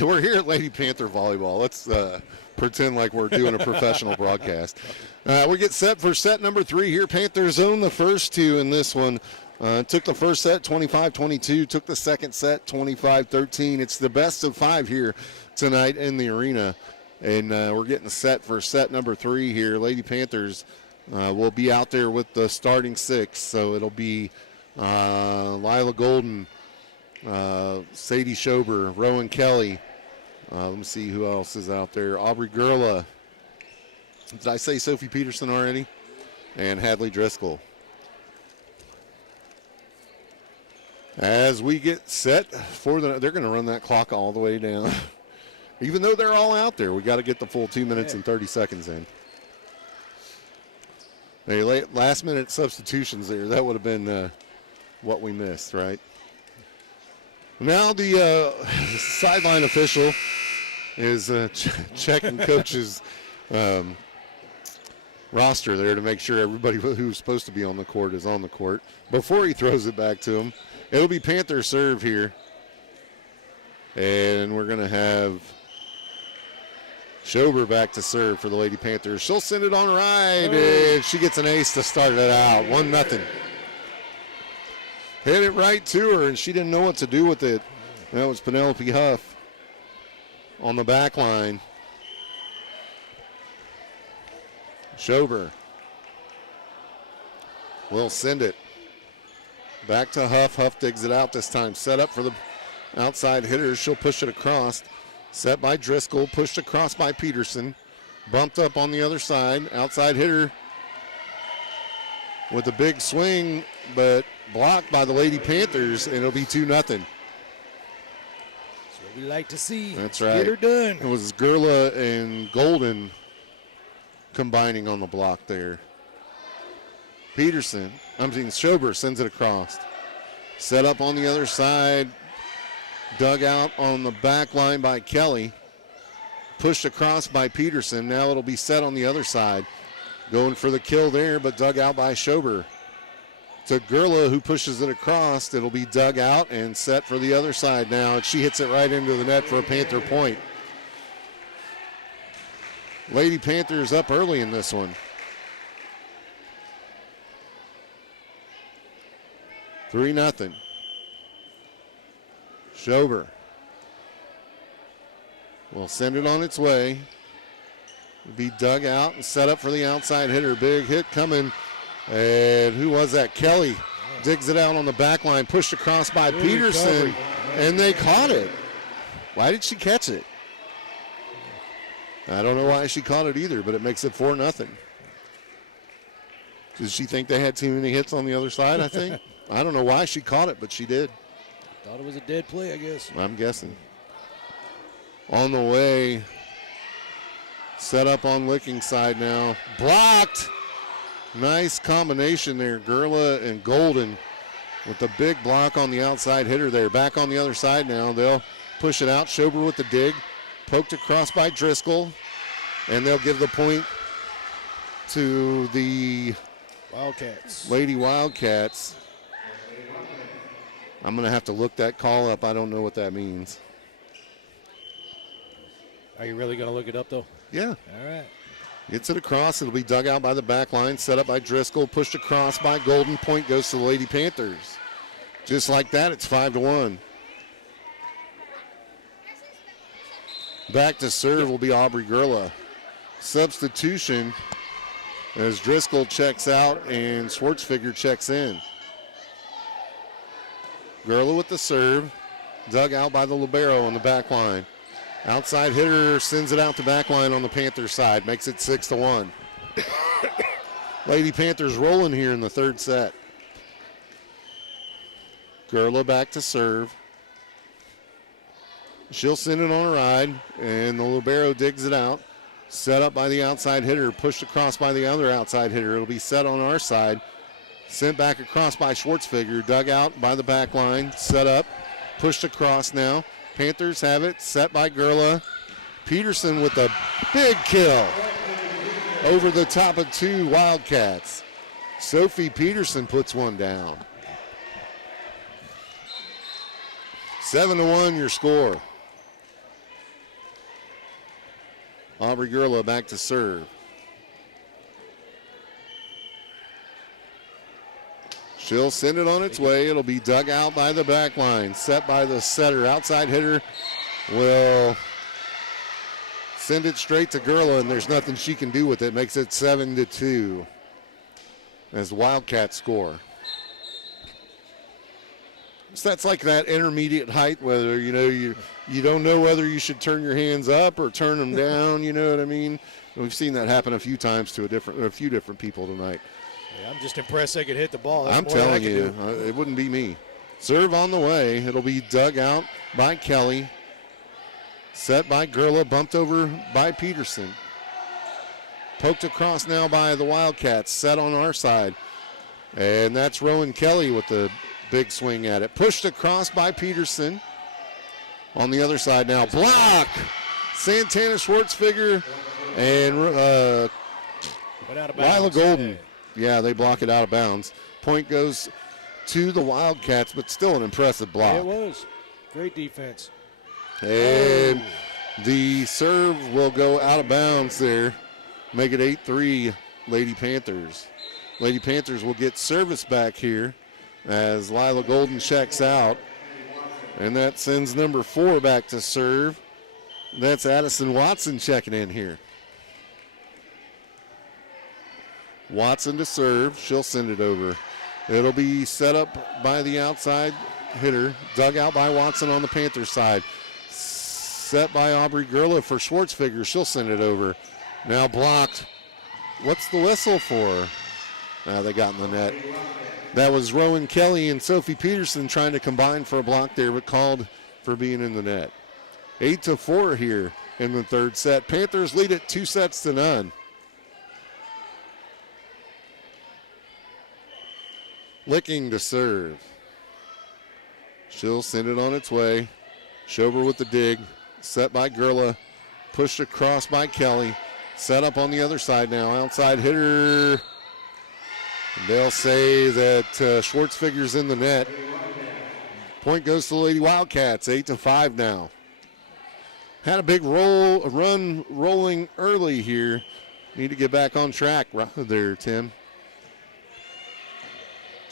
We're here at Lady Panther volleyball. Let's pretend like we're doing a professional broadcast. We get set for set number 3 here. Panthers own the first 2 in this one. Took the first set 25-22, took the second set 25-13. It's the best of 5 here tonight in the arena. And we're getting set for set number 3 here. Lady Panthers will be out there with the starting 6. So it'll be Lila Golden, Sadie Schober, Rowan Kelly. Let me see who else is out there. Aubrey Gurla. Did I say Sophie Peterson already? And Hadley Driscoll. As we get set for they're going to run that clock all the way down. Even though they're all out there, we got to get the full 2 minutes and 30 seconds in. Hey, last minute substitutions there. That would have been what we missed, right? Now the sideline official is checking coach's roster there to make sure everybody who's supposed to be on the court is on the court. Before he throws it back to him, it'll be Panther serve here. And we're going to have Schober back to serve for the Lady Panthers. She'll send it on right, and she gets an ace to start it out. 1-0. Hit it right to her, and she didn't know what to do with it. That was Penelope Huff on the back line. Schober will send it back to Huff. Huff digs it out this time. Set up for the outside hitters. She'll push it across. Set by Driscoll. Pushed across by Peterson. Bumped up on the other side. Outside hitter with a big swing, but blocked by the Lady Panthers, and it'll be 2-0. That's what we like to see. That's right. Get her done. It was Gerla and Golden combining on the block there. Schober sends it across. Set up on the other side. Dug out on the back line by Kelly. Pushed across by Peterson. Now it'll be set on the other side. Going for the kill there, but dug out by Schober. To Gerla, who pushes it across. It'll be dug out and set for the other side now. And she hits it right into the net for a Panther point. Lady Panthers up early in this one. 3-0. Schober will send it on its way. It'll be dug out and set up for the outside hitter. Big hit coming. And who was that? Kelly digs it out on the back line. Pushed across by Peterson. And they caught it. Why did she catch it? I don't know why she caught it either, but it makes it 4-0. Did she think they had too many hits on the other side, I think? I don't know why she caught it, but she did. Thought it was a dead play, I guess. I'm guessing. On the way. Set up on Licking side now. Blocked. Nice combination there. Gerla and Golden with the big block on the outside hitter there. Back on the other side now. They'll push it out. Schober with the dig. Poked across by Driscoll. And they'll give the point to the Wildcats. Lady Wildcats. I'm going to have to look that call up. I don't know what that means. Are you really going to look it up, though? Yeah. All right. Gets it across. It'll be dug out by the back line. Set up by Driscoll. Pushed across by Golden. Point goes to the Lady Panthers. Just like that, it's 5-1. Back to serve will be Aubrey Gerla. Substitution as Driscoll checks out and Schwartzfigger checks in. Gerla with the serve. Dug out by the libero on the back line. Outside hitter sends it out the back line on the Panthers side. Makes it 6-1. Lady Panthers rolling here in the third set. Gerla back to serve. She'll send it on a ride, and the libero digs it out. Set up by the outside hitter. Pushed across by the other outside hitter. It'll be set on our side. Sent back across by Schwartzfigger. Dug out by the back line. Set up. Pushed across now. Panthers have it. Set by Gerla. Peterson with a big kill over the top of two Wildcats. Sophie Peterson puts one down. 7-1 your score. Aubrey Gerla back to serve. She'll send it on its way. It'll be dug out by the back line. Set by the setter. Outside hitter will send it straight to Gerla, and there's nothing she can do with it. Makes it 7-2 as the Wildcats score. So that's like that intermediate height, whether you don't know whether you should turn your hands up or turn them down. You know what I mean? We've seen that happen a few times to a few different people tonight. Yeah, I'm just impressed they could hit the ball. I'm telling you, it wouldn't be me. Serve on the way. It'll be dug out by Kelly. Set by Gerla, bumped over by Peterson. Poked across now by the Wildcats. Set on our side. And that's Rowan Kelly with the big swing at it. Pushed across by Peterson. On the other side now. Block! Santana Schwartzfigger and Lila Golden. Yeah, they block it out of bounds. Point goes to the Wildcats, but still an impressive block. Yeah, it was. Great defense. And the serve will go out of bounds there. Make it 8-3 Lady Panthers. Lady Panthers will get service back here as Lila Golden checks out. And that sends number 4 back to serve. That's Addison Watson checking in here. Watson to serve. She'll send it over. It'll be set up by the outside hitter. Dug out by Watson on the Panthers side. Set by Aubrey Gerla for Schwartzfigger. She'll send it over. Now blocked. What's the whistle for? They got in the net. That was Rowan Kelly and Sophie Peterson trying to combine for a block there, but called for being in the net. 8-4 here in the third set. Panthers lead it 2-0. Licking to serve. She'll send it on its way. Schober with the dig. Set by Gerla. Pushed across by Kelly. Set up on the other side now. Outside hitter. And they'll say that Schwartzfigger's in the net. Point goes to the Lady Wildcats. 8-5 now. Had a big run rolling early here. Need to get back on track there, Tim.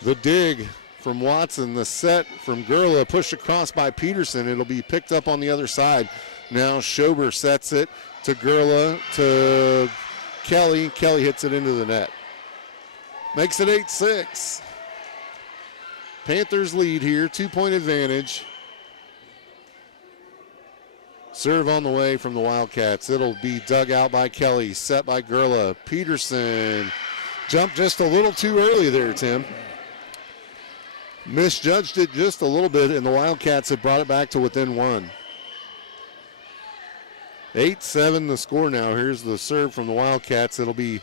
The dig from Watson, the set from Gerla, pushed across by Peterson. It'll be picked up on the other side. Now Schober sets it to Gerla, to Kelly. Kelly hits it into the net. Makes it 8-6. Panthers lead here, 2-point advantage. Serve on the way from the Wildcats. It'll be dug out by Kelly, set by Gerla. Peterson jumped just a little too early there, Tim. Misjudged it just a little bit, and the Wildcats have brought it back to within one. 8-7 the score now. Here's the serve from the Wildcats. It'll be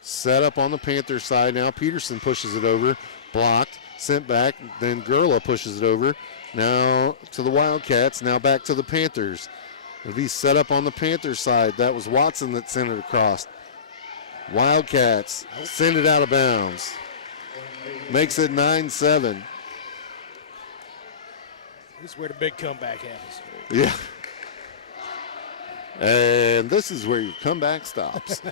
set up on the Panther side now. Peterson pushes it over. Blocked. Sent back. Then Gerla pushes it over. Now to the Wildcats. Now back to the Panthers. It'll be set up on the Panther side. That was Watson that sent it across. Wildcats send it out of bounds. Makes it 9-7. This is where the big comeback happens. Yeah. And this is where your comeback stops.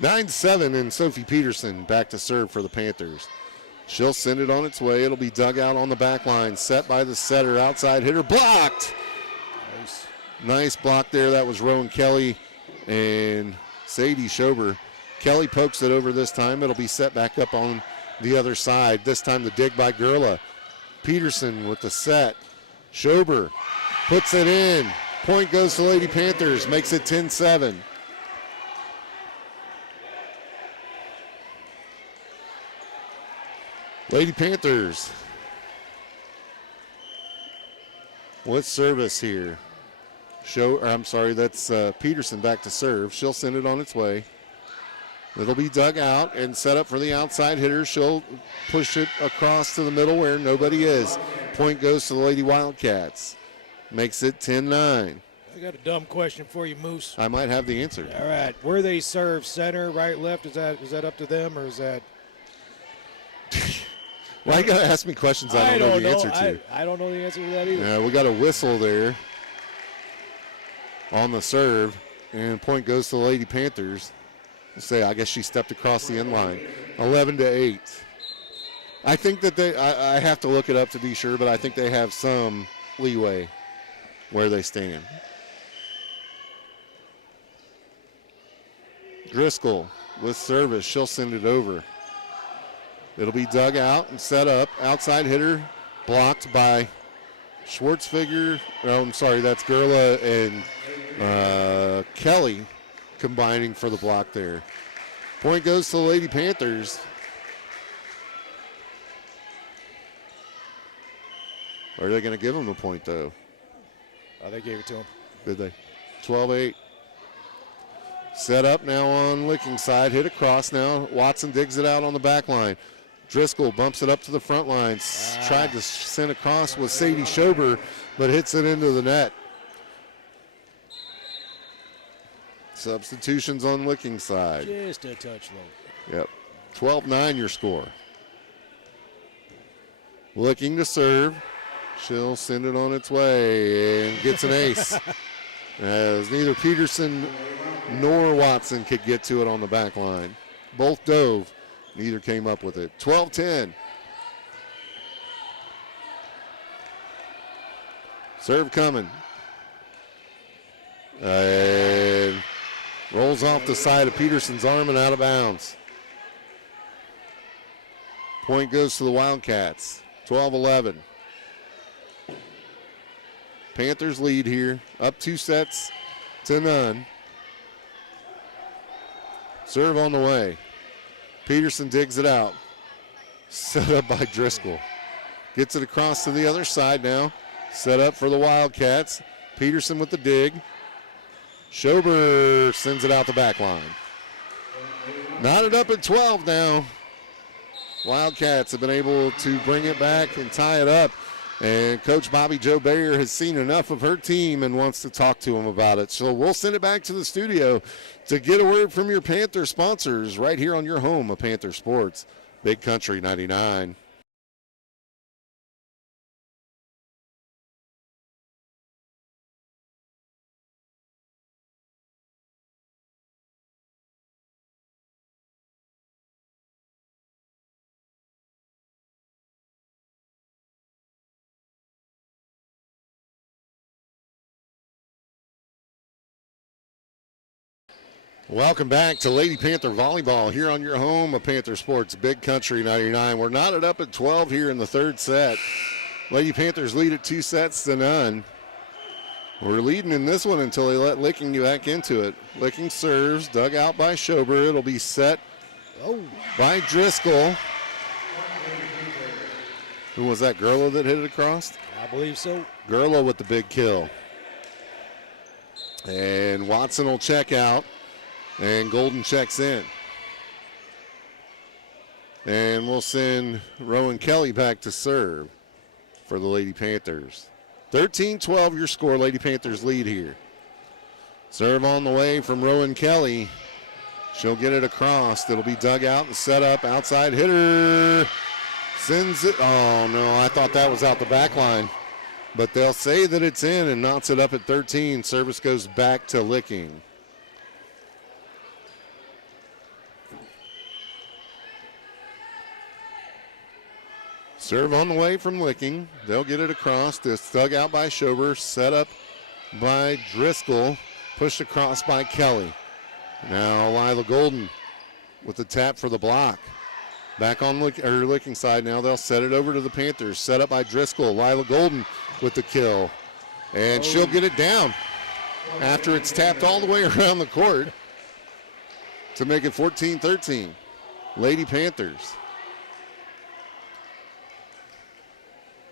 9-7, and Sophie Peterson back to serve for the Panthers. She'll send it on its way. It'll be dug out on the back line. Set by the setter. Outside hitter. Blocked. Nice block there. That was Rowan Kelly and Sadie Schober. Kelly pokes it over this time. It'll be set back up on the other side. This time the dig by Gerla. Peterson with the set. Schober puts it in. Point goes to Lady Panthers. Makes it 10-7. Lady Panthers with service here. That's Peterson back to serve. She'll send it on its way. It'll be dug out and set up for the outside hitter. She'll push it across to the middle where nobody is. Point goes to the Lady Wildcats. Makes it 10-9. I got a dumb question for you, Moose. I might have the answer. All right. Where they serve, center, right, left, is that up to them, or is that? Well, you got to ask me questions I don't know the answer to. I don't know the answer to that either. Yeah, we got a whistle there on the serve, and point goes to the Lady Panthers. We'll say, I guess she stepped across the end line. 11-8. I think that I have to look it up to be sure, but I think they have some leeway where they stand. Driscoll with service. She'll send it over. It'll be dug out and set up. Outside hitter blocked by Schwartzfigger. Oh, I'm sorry, that's Gerla and Kelly combining for the block there. Point goes to the Lady Panthers. Or are they going to give them a point, though? Oh, they gave it to him. Did they? 12-8. Set up now on Licking side. Hit across now. Watson digs it out on the back line. Driscoll bumps it up to the front line. Tried to send across with Sadie Schober, but hits it into the net. Substitutions on Licking side. Just a touch low. Yep. 12-9 your score. Licking to serve. She'll send it on its way and gets an ace. As neither Peterson nor Watson could get to it on the back line. Both dove. Neither came up with it. 12-10. Serve coming. And Rolls off the side of Peterson's arm and out of bounds. Point goes to the Wildcats, 12-11. Panthers lead here, up 2-0. Serve on the way. Peterson digs it out. Set up by Driscoll. Gets it across to the other side now. Set up for the Wildcats. Peterson with the dig. Schober sends it out the back line. Knotted up at 12 now. Wildcats have been able to bring it back and tie it up. And Coach Bobby Joe Bayer has seen enough of her team and wants to talk to them about it. So we'll send it back to the studio to get a word from your Panther sponsors right here on your home of Panther Sports, Big Country 99. Welcome back to Lady Panther Volleyball here on your home of Panther Sports, Big Country 99. We're knotted up at 12 here in the third set. Lady Panthers lead at 2-0. We're leading in this one until they let Licking back into it. Licking serves, dug out by Schober. It'll be set by Driscoll. Who was that, Gurla that hit it across? I believe so. Gurla with the big kill. And Watson will check out. And Golden checks in. And we'll send Rowan Kelly back to serve for the Lady Panthers. 13-12 your score. Lady Panthers lead here. Serve on the way from Rowan Kelly. She'll get it across. It'll be dug out and set up. Outside hitter. Sends it. Oh, no. I thought that was out the back line. But they'll say that it's in and knots it up at 13. Service goes back to Licking. Serve on the way from Licking. They'll get it across. It's dug out by Schober. Set up by Driscoll. Pushed across by Kelly. Now Lila Golden with the tap for the block. Back on Licking side now. They'll set it over to the Panthers. Set up by Driscoll. Lila Golden with the kill. And she'll get it down after it's tapped all the way around the court to make it 14-13. Lady Panthers.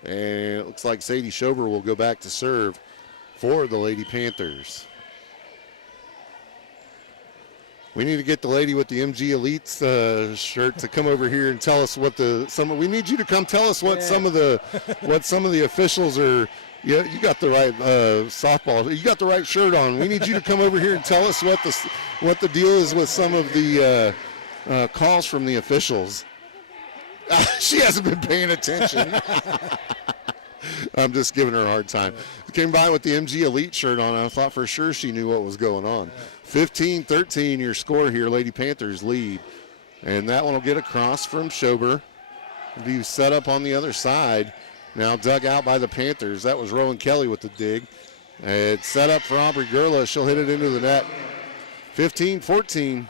And it looks like Sadie Schober will go back to serve for the Lady Panthers. We need to get the lady with the MG Elites shirt to come over here and tell us what we need you to come tell us what some of the officials are. Yeah, you got the right softball. You got the right shirt on. We need you to come over here and tell us what the deal is with some of the calls from the officials. She hasn't been paying attention. I'm just giving her a hard time. Came by with the MG Elite shirt on. I thought for sure she knew what was going on. 15-13 your score here. Lady Panthers lead. And that one will get across from Schober. Be set up on the other side. Now dug out by the Panthers. That was Rowan Kelly with the dig. It's set up for Aubrey Gurla. She'll hit it into the net. 15-14.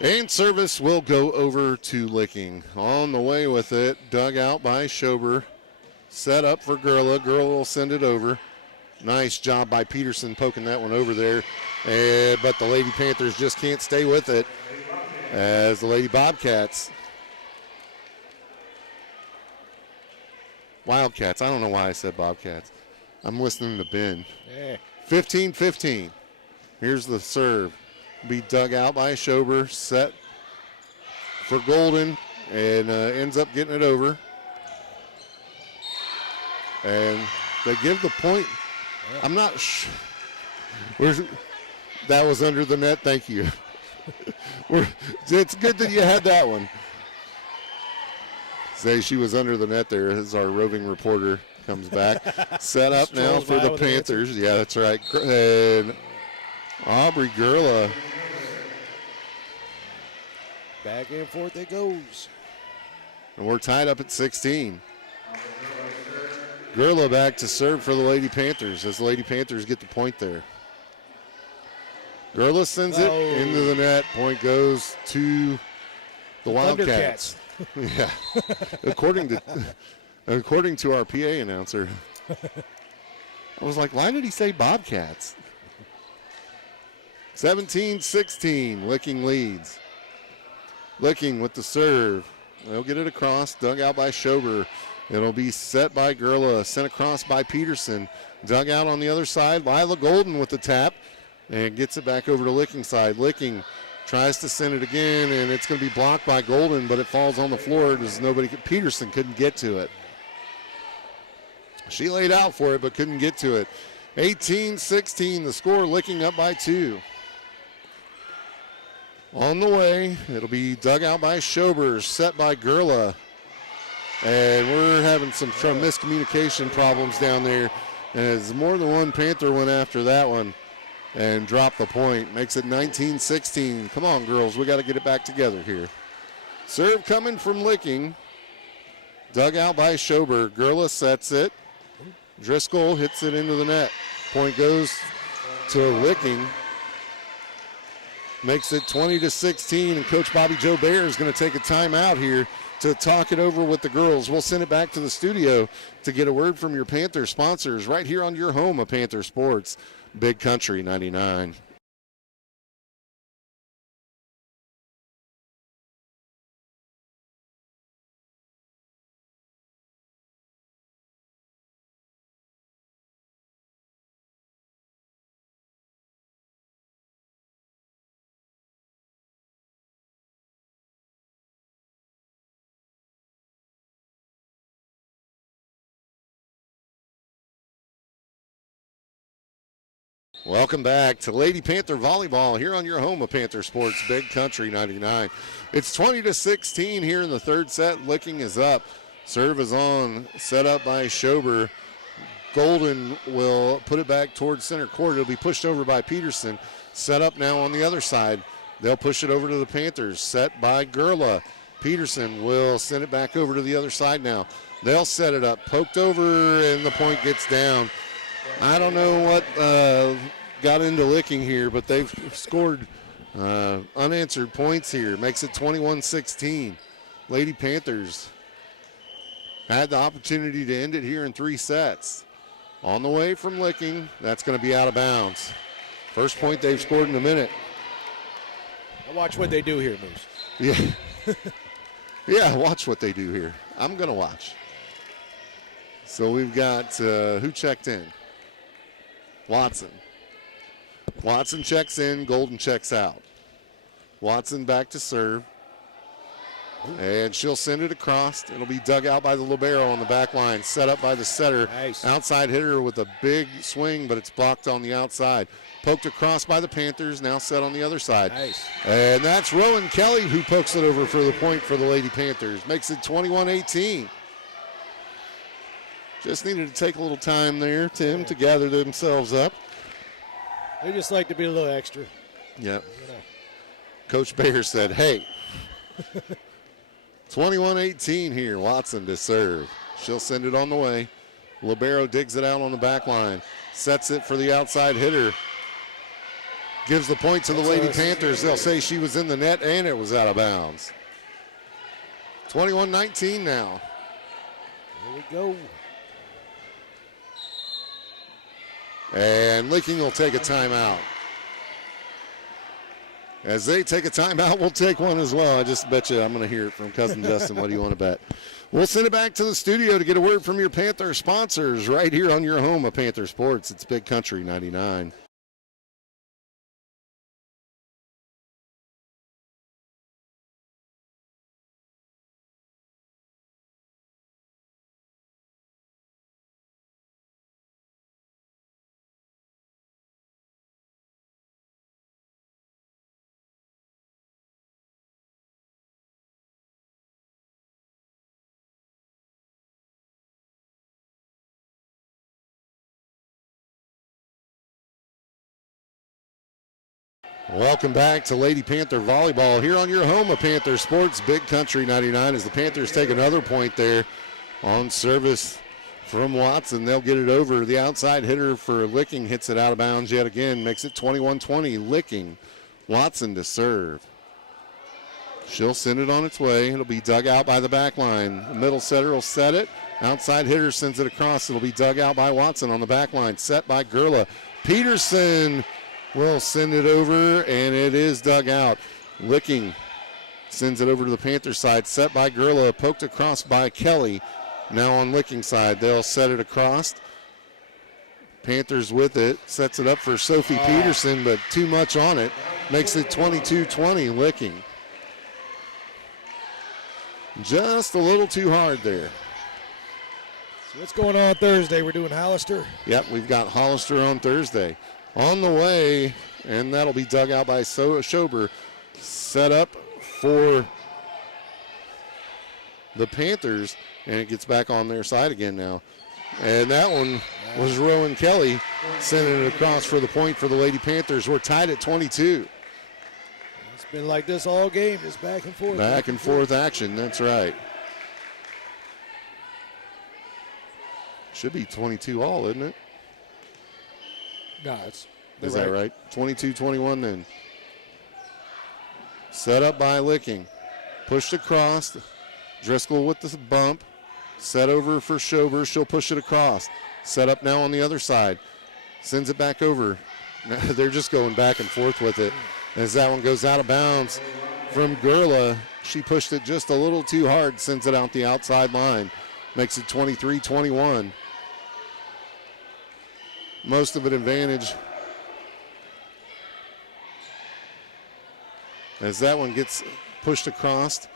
And service will go over to Licking. On the way with it, dug out by Schober. Set up for Gurla. Gurla will send it over. Nice job by Peterson poking that one over there. But the Lady Panthers just can't stay with it as the Lady Bobcats. Wildcats. I don't know why I said Bobcats. I'm listening to Ben. 15-15. Here's the serve. Be dug out by Schober, set for Golden, and ends up getting it over. And they give the point. I'm not sure. That was under the net. Thank you. It's good that you had that one. Say she was under the net there as our roving reporter comes back. Set up now for the Panthers. Yeah, that's right. And Aubrey Gurla. Back and forth it goes. And we're tied up at 16. Gurla back to serve for the Lady Panthers as the Lady Panthers get the point there. Gurla sends it into the net. Point goes to the Wildcats. Yeah. According to our PA announcer. I was like, why did he say Bobcats? 17-16, Licking leads. Licking with the serve. They'll get it across, dug out by Schober. It'll be set by Gurla, sent across by Peterson. Dug out on the other side, Lila Golden with the tap, and gets it back over to Licking side. Licking tries to send it again, and it's going to be blocked by Golden, but it falls on the floor because Peterson couldn't get to it. She laid out for it, but couldn't get to it. 18-16, the score. Licking up by 2. On the way, it'll be dug out by Schober, set by Gurla. And we're having some miscommunication problems down there. As more than one Panther went after that one and dropped the point. Makes it 19-16. Come on, girls, we got to get it back together here. Serve coming from Licking. Dug out by Schober. Gurla sets it. Driscoll hits it into the net. Point goes to Licking. Makes it 20-16, and Coach Bobby Joe Bear is going to take a timeout here to talk it over with the girls. We'll send it back to the studio to get a word from your Panther sponsors right here on your home of Panther Sports, Big Country 99. Welcome back to Lady Panther Volleyball here on your home of Panther Sports, Big Country 99. It's 20-16 here in the third set. Licking is up. Serve is on. Set up by Schober. Golden will put it back towards center court. It'll be pushed over by Peterson. Set up now on the other side. They'll push it over to the Panthers. Set by Gurla. Peterson will send it back over to the other side now. They'll set it up. Poked over, and the point gets down. I don't know what got into Licking here, but they've scored unanswered points here. Makes it 21-16. Lady Panthers had the opportunity to end it here in 3 sets. On the way from Licking, that's going to be out of bounds. First point they've scored in a minute. I'll watch what they do here, Moose. Yeah. Yeah, watch what they do here. I'm going to watch. So we've got, who checked in? Watson. Watson checks in, Golden checks out. Watson back to serve. And she'll send it across. It'll be dug out by the libero on the back line. Set up by the setter. Nice. Outside hitter with a big swing, but it's blocked on the outside. Poked across by the Panthers, now set on the other side. Nice. And that's Rowan Kelly who pokes it over for the point for the Lady Panthers. Makes it 21-18. Just needed to take a little time there, Tim, to gather themselves up. They just like to be a little extra. Yep. Coach Bayer said, hey. 21-18 here. Watson to serve. She'll send it on the way. Libero digs it out on the back line. Sets it for the outside hitter. Gives the point to the Lady Panthers. They'll say she was in the net and it was out of bounds. 21-19 now. Here we go. And Licking will take a timeout. As they take a timeout, we'll take one as well. I just bet you I'm going to hear it from Cousin Dustin. What do you want to bet? We'll send it back to the studio to get a word from your Panther sponsors right here on your home of Panther Sports. It's Big Country 99. Welcome back to Lady Panther Volleyball here on your home of Panther Sports, Big Country 99, as the Panthers take another point there on service from Watson. They'll get it over. The outside hitter for Licking hits it out of bounds yet again. Makes it 21-20. Licking. Watson to serve. She'll send it on its way. It'll be dug out by the back line. The middle setter will set it. Outside hitter sends it across. It'll be dug out by Watson on the back line. Set by Gerla. Peterson will send it over, and it is dug out. Licking sends it over to the Panther side. Set by Gerla. Poked across by Kelly. Now on Licking side. They'll set it across. Panthers with it. Sets it up for Sophie Peterson, but too much on it. Makes it 22-20. Licking. Just a little too hard there. So what's going on Thursday? We're doing Hollister. Yep, we've got Hollister on Thursday. On the way, and that'll be dug out by Schober. Set up for the Panthers, and it gets back on their side again now. And that one was Rowan Kelly sending it across for the point for the Lady Panthers. We're tied at 22. It's been like this all game, just back and forth. Back and forth action, that's right. Should be 22 all, isn't it? No, Is that right? 22-21 then. Set up by Licking. Pushed across. Driscoll with the bump. Set over for Schober. She'll push it across. Set up now on the other side. Sends it back over. They're just going back and forth with it. As that one goes out of bounds from Gerla. She pushed it just a little too hard. Sends it out the outside line. Makes it 23-21. Most of an advantage. As that one gets pushed across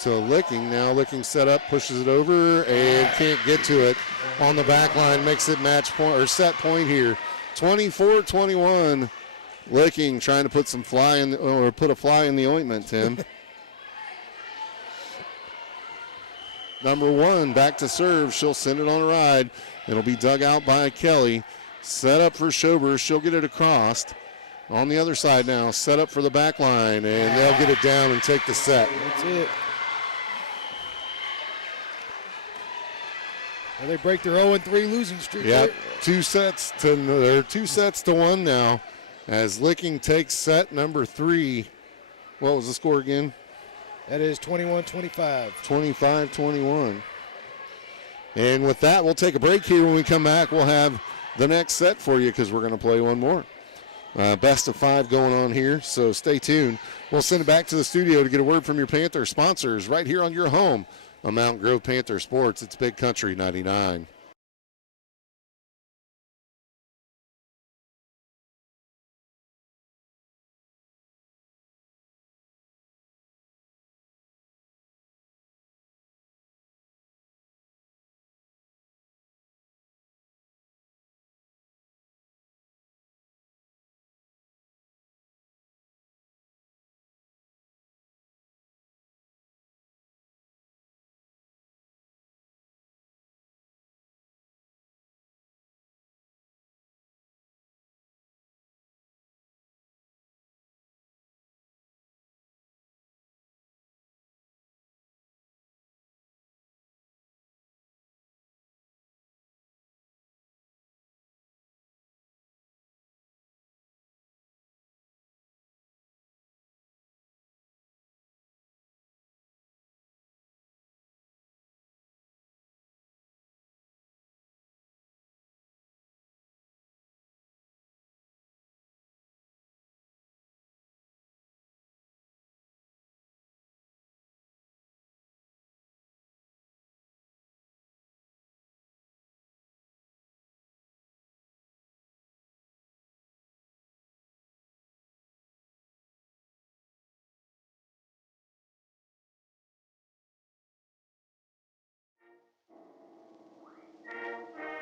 to Licking. Now Licking set up, pushes it over, and can't get to it on the back line. Makes it match point or set point here. 24-21. Licking trying to put put a fly in the ointment, Tim. Number 1 back to serve. She'll send it on a ride. It'll be dug out by Kelly. Set up for Schober. She'll get it across. On the other side now, set up for the back line, and they'll get it down and take the set. That's it. Well, they break their 0-3 losing streak. Yep, Right? 2 sets to 1 now as Licking takes set number 3. What was the score again? That is 21-25. 25-21. And with that, we'll take a break here. When we come back, we'll have the next set for you because we're going to play one more. Best of 5 going on here, so stay tuned. We'll send it back to the studio to get a word from your Panther sponsors right here on your home on Mountain Grove Panther Sports. It's Big Country 99.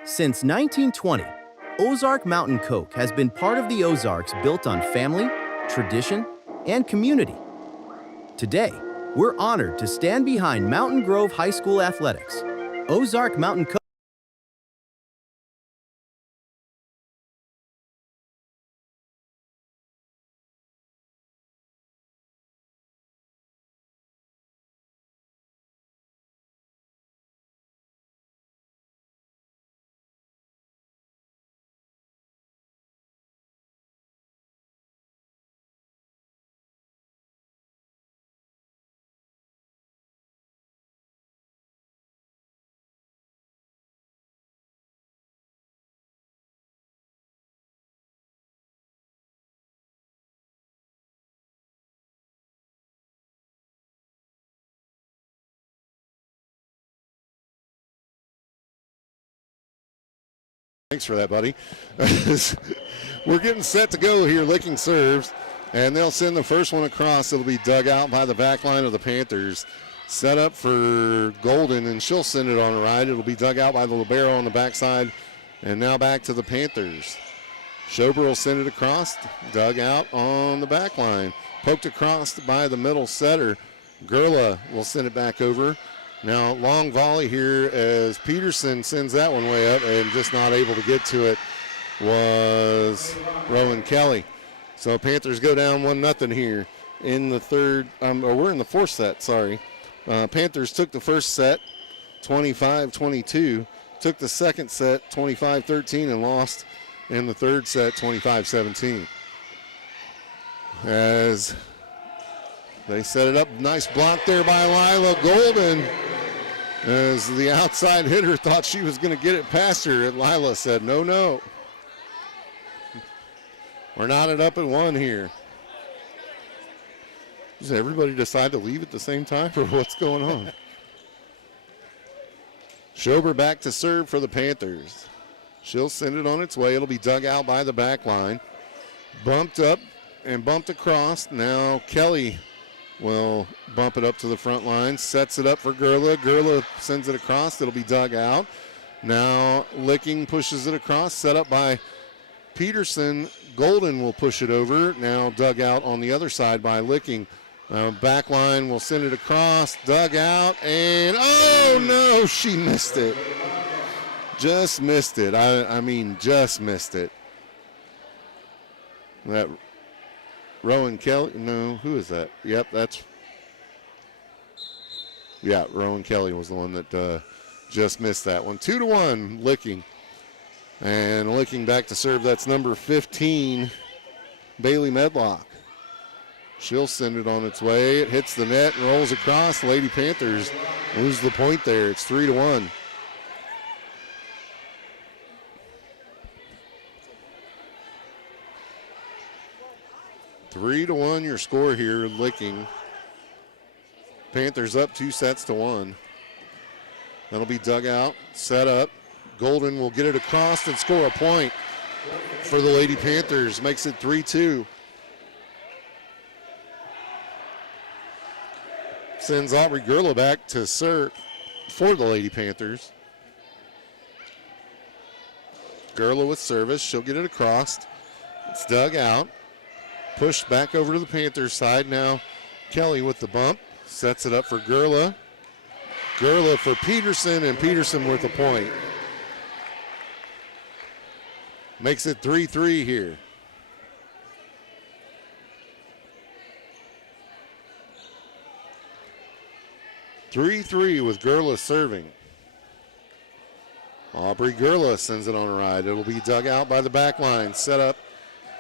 Since 1920, Ozark Mountain Coke has been part of the Ozarks built on family, tradition, and community. Today, we're honored to stand behind Mountain Grove High School athletics. Ozark Mountain Coke Thanks for that, buddy. We're getting set to go here. Licking serves, and they'll send the first one across. It'll be dug out by the back line of the Panthers. Set up for Golden, and she'll send it on a ride. It'll be dug out by the libero on the backside, and now back to the Panthers. Schober will send it across, dug out on the back line. Poked across by the middle setter. Gerla will send it back over. Now, long volley here as Peterson sends that one way up, and just not able to get to it was Rowan Kelly. So Panthers go down 1-0 here in the third, we're in the fourth set, sorry. Panthers took the first set 25-22, took the second set 25-13, and lost in the third set 25-17. As they set it up, nice block there by Lila Golden. As the outside hitter thought she was going to get it past her, and Lila said, no. We're knotted up at 1 here. Does everybody decide to leave at the same time, or what's going on? Schober back to serve for the Panthers. She'll send it on its way. It'll be dug out by the back line. Bumped up and bumped across. Now Kelly will bump it up to the front line, sets it up for Gerla. Gerla sends it across. It'll be dug out. Now Licking pushes it across, set up by Peterson. Golden will push it over. Now dug out on the other side by Licking. Back line will send it across, dug out, and oh no, she missed it. Just missed it. I mean, just missed it. That Rowan Kelly, no, who is that? Yep, Rowan Kelly was the one that just missed that one. 2-1, Licking. And Licking back to serve, that's number 15, Bailey Medlock. She'll send it on its way. It hits the net and rolls across. Lady Panthers lose the point there. It's 3-1. Three to 1 your score here, Licking. Panthers up 2-1. That'll be dug out, set up. Golden will get it across and score a point for the Lady Panthers. Makes it 3-2. Sends Aubrey Gerla back to serve for the Lady Panthers. Gerla with service. She'll get it across. It's dug out. Pushed back over to the Panthers side. Now Kelly with the bump. Sets it up for Gerla. Gerla for Peterson, and Peterson with a point. Makes it 3-3 here. With Gerla serving. Aubrey Gerla sends it on a ride. It'll be dug out by the back line. Set up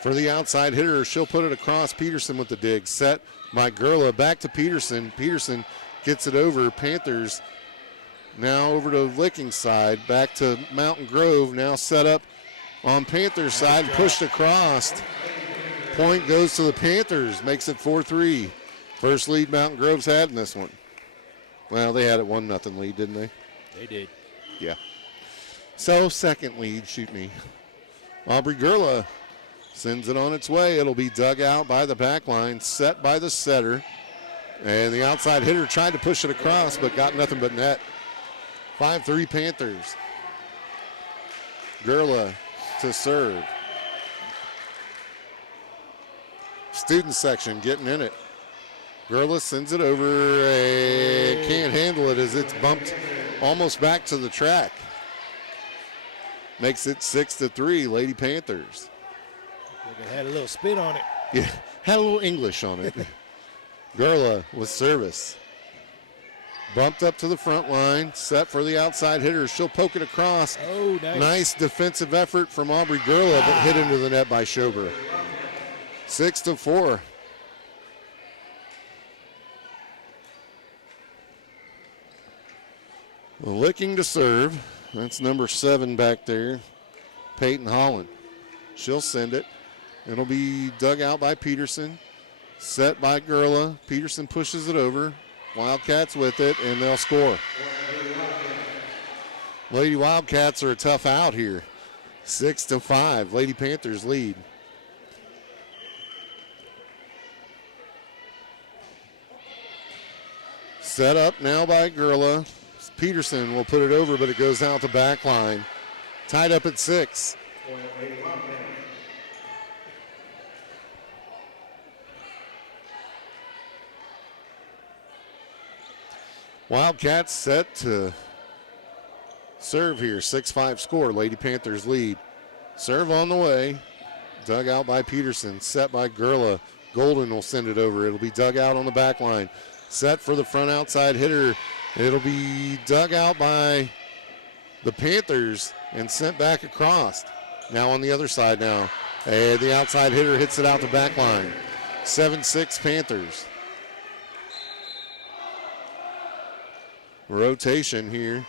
for the outside hitter. She'll put it across. Peterson with the dig. Set by Gerla. Back to Peterson. Peterson gets it over. Panthers now over to Licking side. Back to Mountain Grove. Now set up on Panthers side. Pushed across. Point goes to the Panthers. Makes it 4-3. First lead Mountain Grove's had in this one. Well, they had it 1-0 lead, didn't they? They did. Yeah. So second lead, shoot me. Aubrey Gerla sends it on its way. It'll be dug out by the back line, set by the setter. And the outside hitter tried to push it across, but got nothing but net. 5-3 Panthers. Gerla to serve. Student section getting in it. Gerla sends it over and can't handle it as it's bumped almost back to the track. Makes it 6-3, Lady Panthers. It had a little spin on it. Yeah, had a little English on it. Gerla with service. Bumped up to the front line, set for the outside hitter. She'll poke it across. Oh, nice. Nice defensive effort from Aubrey Gerla, but hit into the net by Schober. 6-4. Licking to serve. That's number 7 back there, Peyton Holland. She'll send it. It'll be dug out by Peterson. Set by Gerla. Peterson pushes it over. Wildcats with it, and they'll score. Lady Wildcats are a tough out here. 6-5. Lady Panthers lead. Set up now by Gurla. Peterson will put it over, but it goes out the back line. Tied up at 6. Wildcats set to serve here. 6-5 score. Lady Panthers lead. Serve on the way. Dug out by Peterson. Set by Gurla. Golden will send it over. It'll be dug out on the back line. Set for the front outside hitter. It'll be dug out by the Panthers and sent back across. Now on the other side now. And the outside hitter hits it out the back line. 7-6 Panthers. Rotation here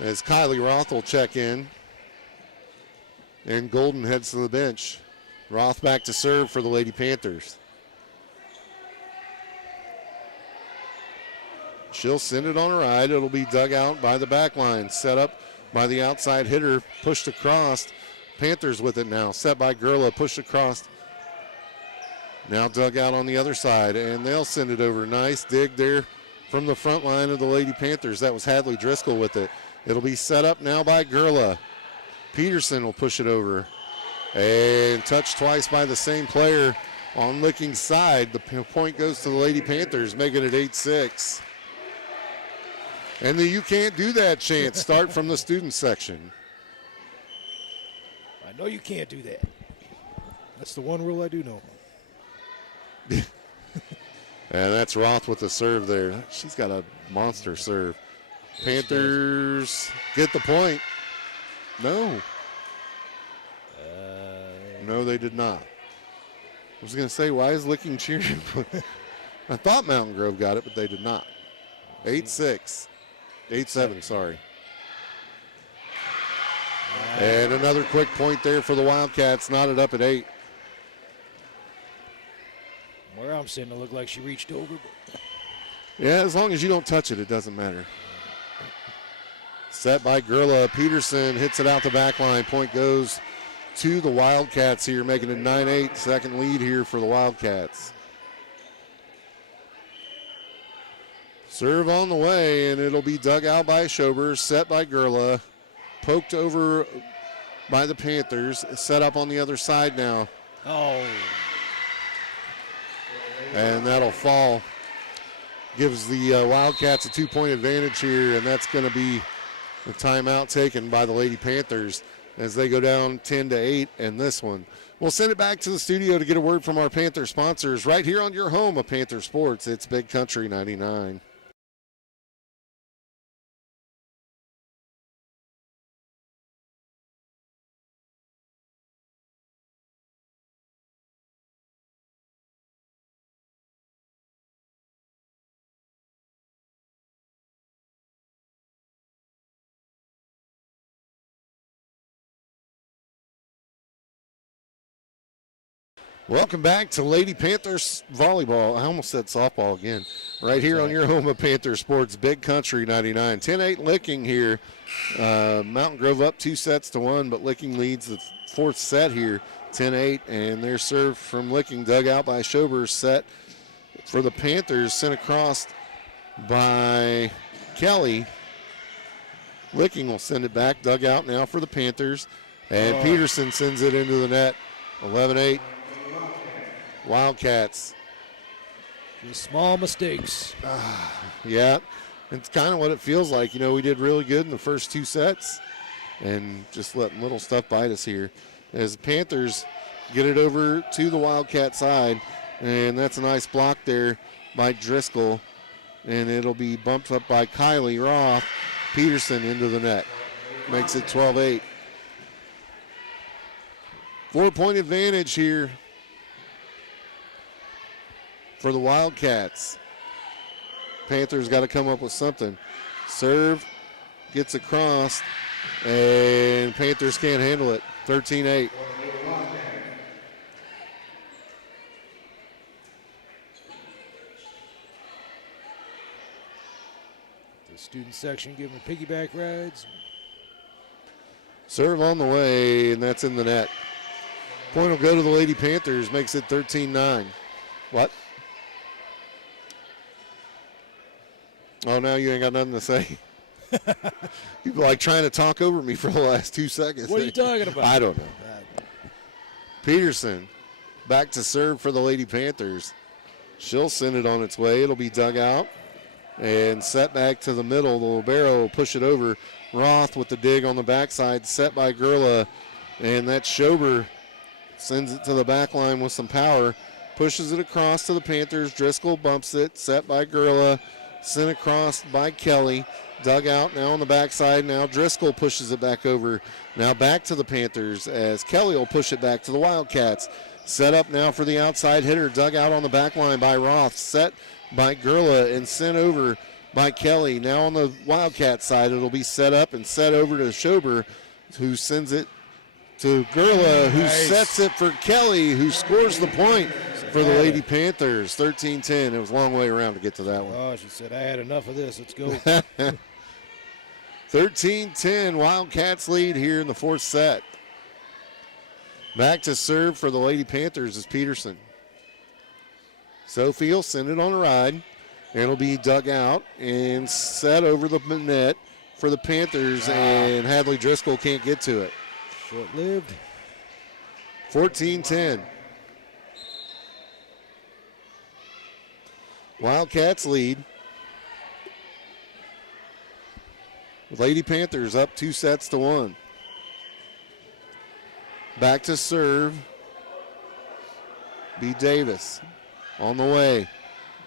as Kylie Roth will check in. And Golden heads to the bench. Roth back to serve for the Lady Panthers. She'll send it on her ride. It'll be dug out by the back line. Set up by the outside hitter. Pushed across. Panthers with it now. Set by Gurla. Pushed across. Now dug out on the other side. And they'll send it over. Nice dig there from the front line of the Lady Panthers. That was Hadley Driscoll with it. It'll be set up now by Gurla. Peterson will push it over. And touched twice by the same player on Licking's side. The point goes to the Lady Panthers, making it 8-6. And the "you can't do that" chant start from the student section. I know you can't do that. That's the one rule I do know. And that's Roth with the serve there. She's got a monster serve. Panthers get the point. No. No, they did not. I was going to say, why is Licking cheering? I thought Mountain Grove got it, but they did not. 8-6. 8-7, sorry. And another quick point there for the Wildcats, knotted up at 8. Where I'm sitting, it looked like she reached over. Yeah, as long as you don't touch it, it doesn't matter. Set by Gurla. Peterson hits it out the back line. Point goes to the Wildcats here, making it 9-8. Second lead here for the Wildcats. Serve on the way, and it'll be dug out by Schober. Set by Gurla. Poked over by the Panthers. Set up on the other side now. Oh. And that'll fall. Gives the Wildcats a 2-point advantage here, and that's going to be a timeout taken by the Lady Panthers as they go down 10-8 in this one. We'll send it back to the studio to get a word from our Panther sponsors right here on your home of Panther Sports. It's Big Country 99. Welcome back to Lady Panthers Volleyball. I almost said softball again. Right here on your home of Panther Sports, Big Country 99. 10-8 Licking here. Mountain Grove up 2-1, but Licking leads the fourth set here, 10-8. And their serve from Licking dug out by Schober, set for the Panthers, sent across by Kelly. Licking will send it back, dug out now for the Panthers. And Peterson sends it into the net, 11-8. Wildcats. Just small mistakes. Yeah, it's kind of what it feels like. You know, we did really good in the first two sets and just letting little stuff bite us here. As the Panthers get it over to the Wildcat side, and that's a nice block there by Driscoll, and it'll be bumped up by Kylie Roth. Peterson into the net. Makes it 12-8. 4-point advantage here for the Wildcats. Panthers got to come up with something. Serve, gets across, and Panthers can't handle it. 13-8. The student section giving piggyback rides. Serve on the way, and that's in the net. Point will go to the Lady Panthers, makes it 13-9. What? Oh, now you ain't got nothing to say. People like trying to talk over me for the last 2 seconds. What are you talking about? I don't know. Peterson back to serve for the Lady Panthers. She'll send it on its way. It'll be dug out and set back to the middle. The libero will push it over. Roth with the dig on the backside, set by Gerla, and that's Schober. Sends it to the back line with some power. Pushes it across to the Panthers. Driscoll bumps it, set by Gerla. Sent across by Kelly. Dug out now on the backside. Now Driscoll pushes it back over. Now back to the Panthers as Kelly will push it back to the Wildcats. Set up now for the outside hitter. Dug out on the back line by Roth. Set by Gerla and sent over by Kelly. Now on the Wildcat side, it'll be set up and set over to Schober, who sends it to Gerla, who sets it for Kelly, who scores the point for the Lady Panthers. 13-10. It was a long way around to get to that one. Oh, she said, I had enough of this. Let's go. 13-10. Wildcats lead here in the fourth set. Back to serve for the Lady Panthers is Peterson. Sophie will send it on a ride. It'll be dug out and set over the net for the Panthers, and Hadley Driscoll can't get to it. Short-lived. 14-10. Wildcats lead. Lady Panthers up 2-1. Back to serve. B. Davis on the way.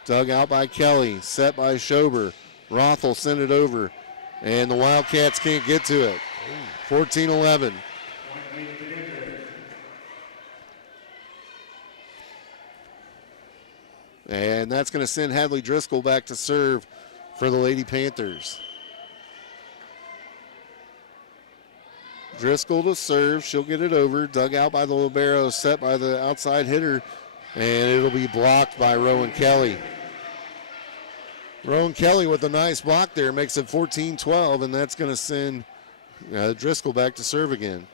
Dug out by Kelly. Set by Schober. Roth will send it over. And the Wildcats can't get to it. 14-11. And that's going to send Hadley Driscoll back to serve for the Lady Panthers. Driscoll to serve. She'll get it over. Dug out by the libero. Set by the outside hitter. And it'll be blocked by Rowan Kelly. Rowan Kelly with a nice block there makes it 14-12, and that's going to send Driscoll back to serve again.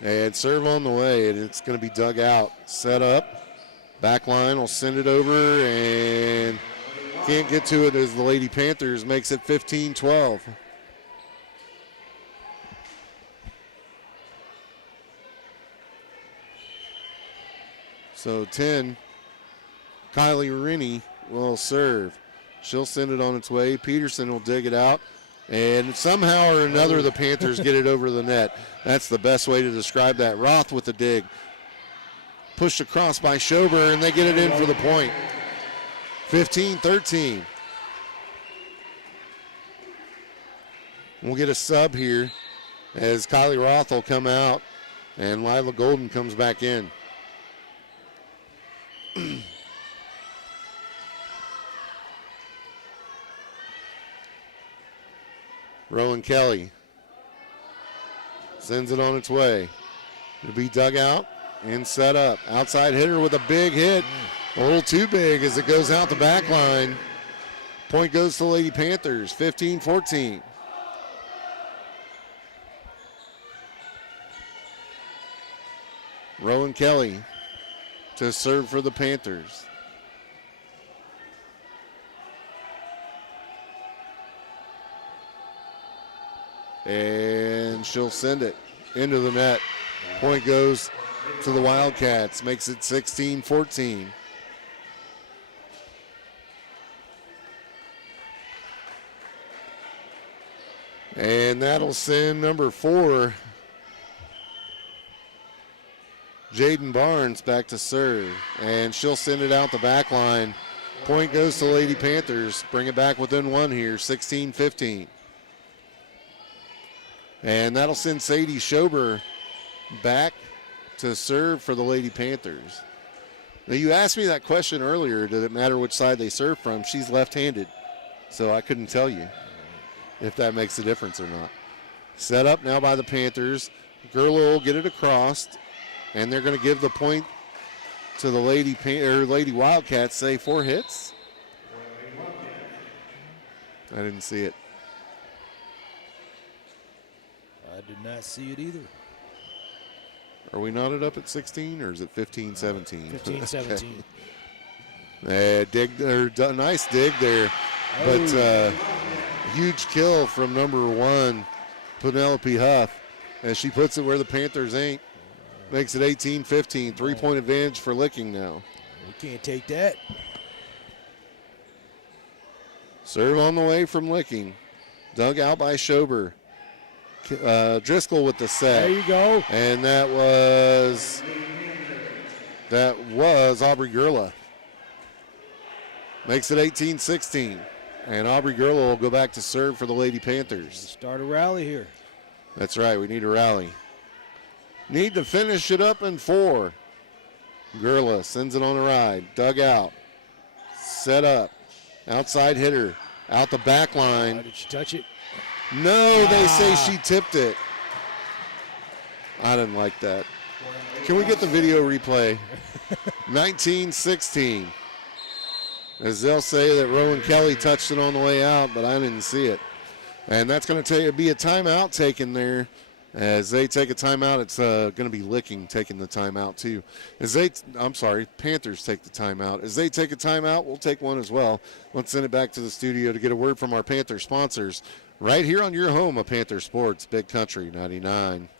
And serve on the way, and it's going to be dug out. Set up. Back line will send it over, and can't get to it as the Lady Panthers makes it 15-12. So 10, Kylie Rennie will serve. She'll send it on its way. Peterson will dig it out. And somehow or another, the Panthers get it over the net. That's the best way to describe that. Roth with the dig. Pushed across by Schober, and they get it in for the point. 15-13. We'll get a sub here as Kylie Roth will come out, and Lila Golden comes back in. Rowan Kelly sends it on its way. It'll be dug out and set up. Outside hitter with a big hit. A little too big as it goes out the back line. Point goes to the Lady Panthers, 15-14. Rowan Kelly to serve for the Panthers. And she'll send it into the net. Point goes to the Wildcats, makes it 16-14. And that'll send number 4, Jaden Barnes, back to serve. And she'll send it out the back line. Point goes to Lady Panthers. Bring it back within one here, 16-15. And that'll send Sadie Schober back to serve for the Lady Panthers. Now, you asked me that question earlier, did it matter which side they serve from? She's left-handed, so I couldn't tell you if that makes a difference or not. Set up now by the Panthers. Gerla will get it across, and they're going to give the point to the Lady Wildcats. Say 4 hits? I didn't see it. I did not see it either. Are we knotted up at 16 or is it 15-17? 15-17. Nice dig there. But huge kill from number 1, Penelope Huff, as she puts it where the Panthers ain't. Makes it 18-15. 3-point advantage for Licking now. We can't take that. Serve on the way from Licking. Dug out by Schober. Driscoll with the set. There you go. And that was Aubrey Gurla. Makes it 18-16. And Aubrey Gurla will go back to serve for the Lady Panthers. Start a rally here. That's right, we need a rally. Need to finish it up in 4. Gurla sends it on a ride. Dug out. Set up. Outside hitter. Out the back line. Did she touch it? No, they say she tipped it. I didn't like that. Can we get the video replay? 19-16. As they'll say that Rowan Kelly touched it on the way out, but I didn't see it. And that's going to be a timeout taken there. As they take a timeout, it's going to be Licking taking the timeout too. Panthers take the timeout. As they take a timeout, we'll take one as well. Let's send it back to the studio to get a word from our Panther sponsors right here on your home of Panther Sports, Big Country 99.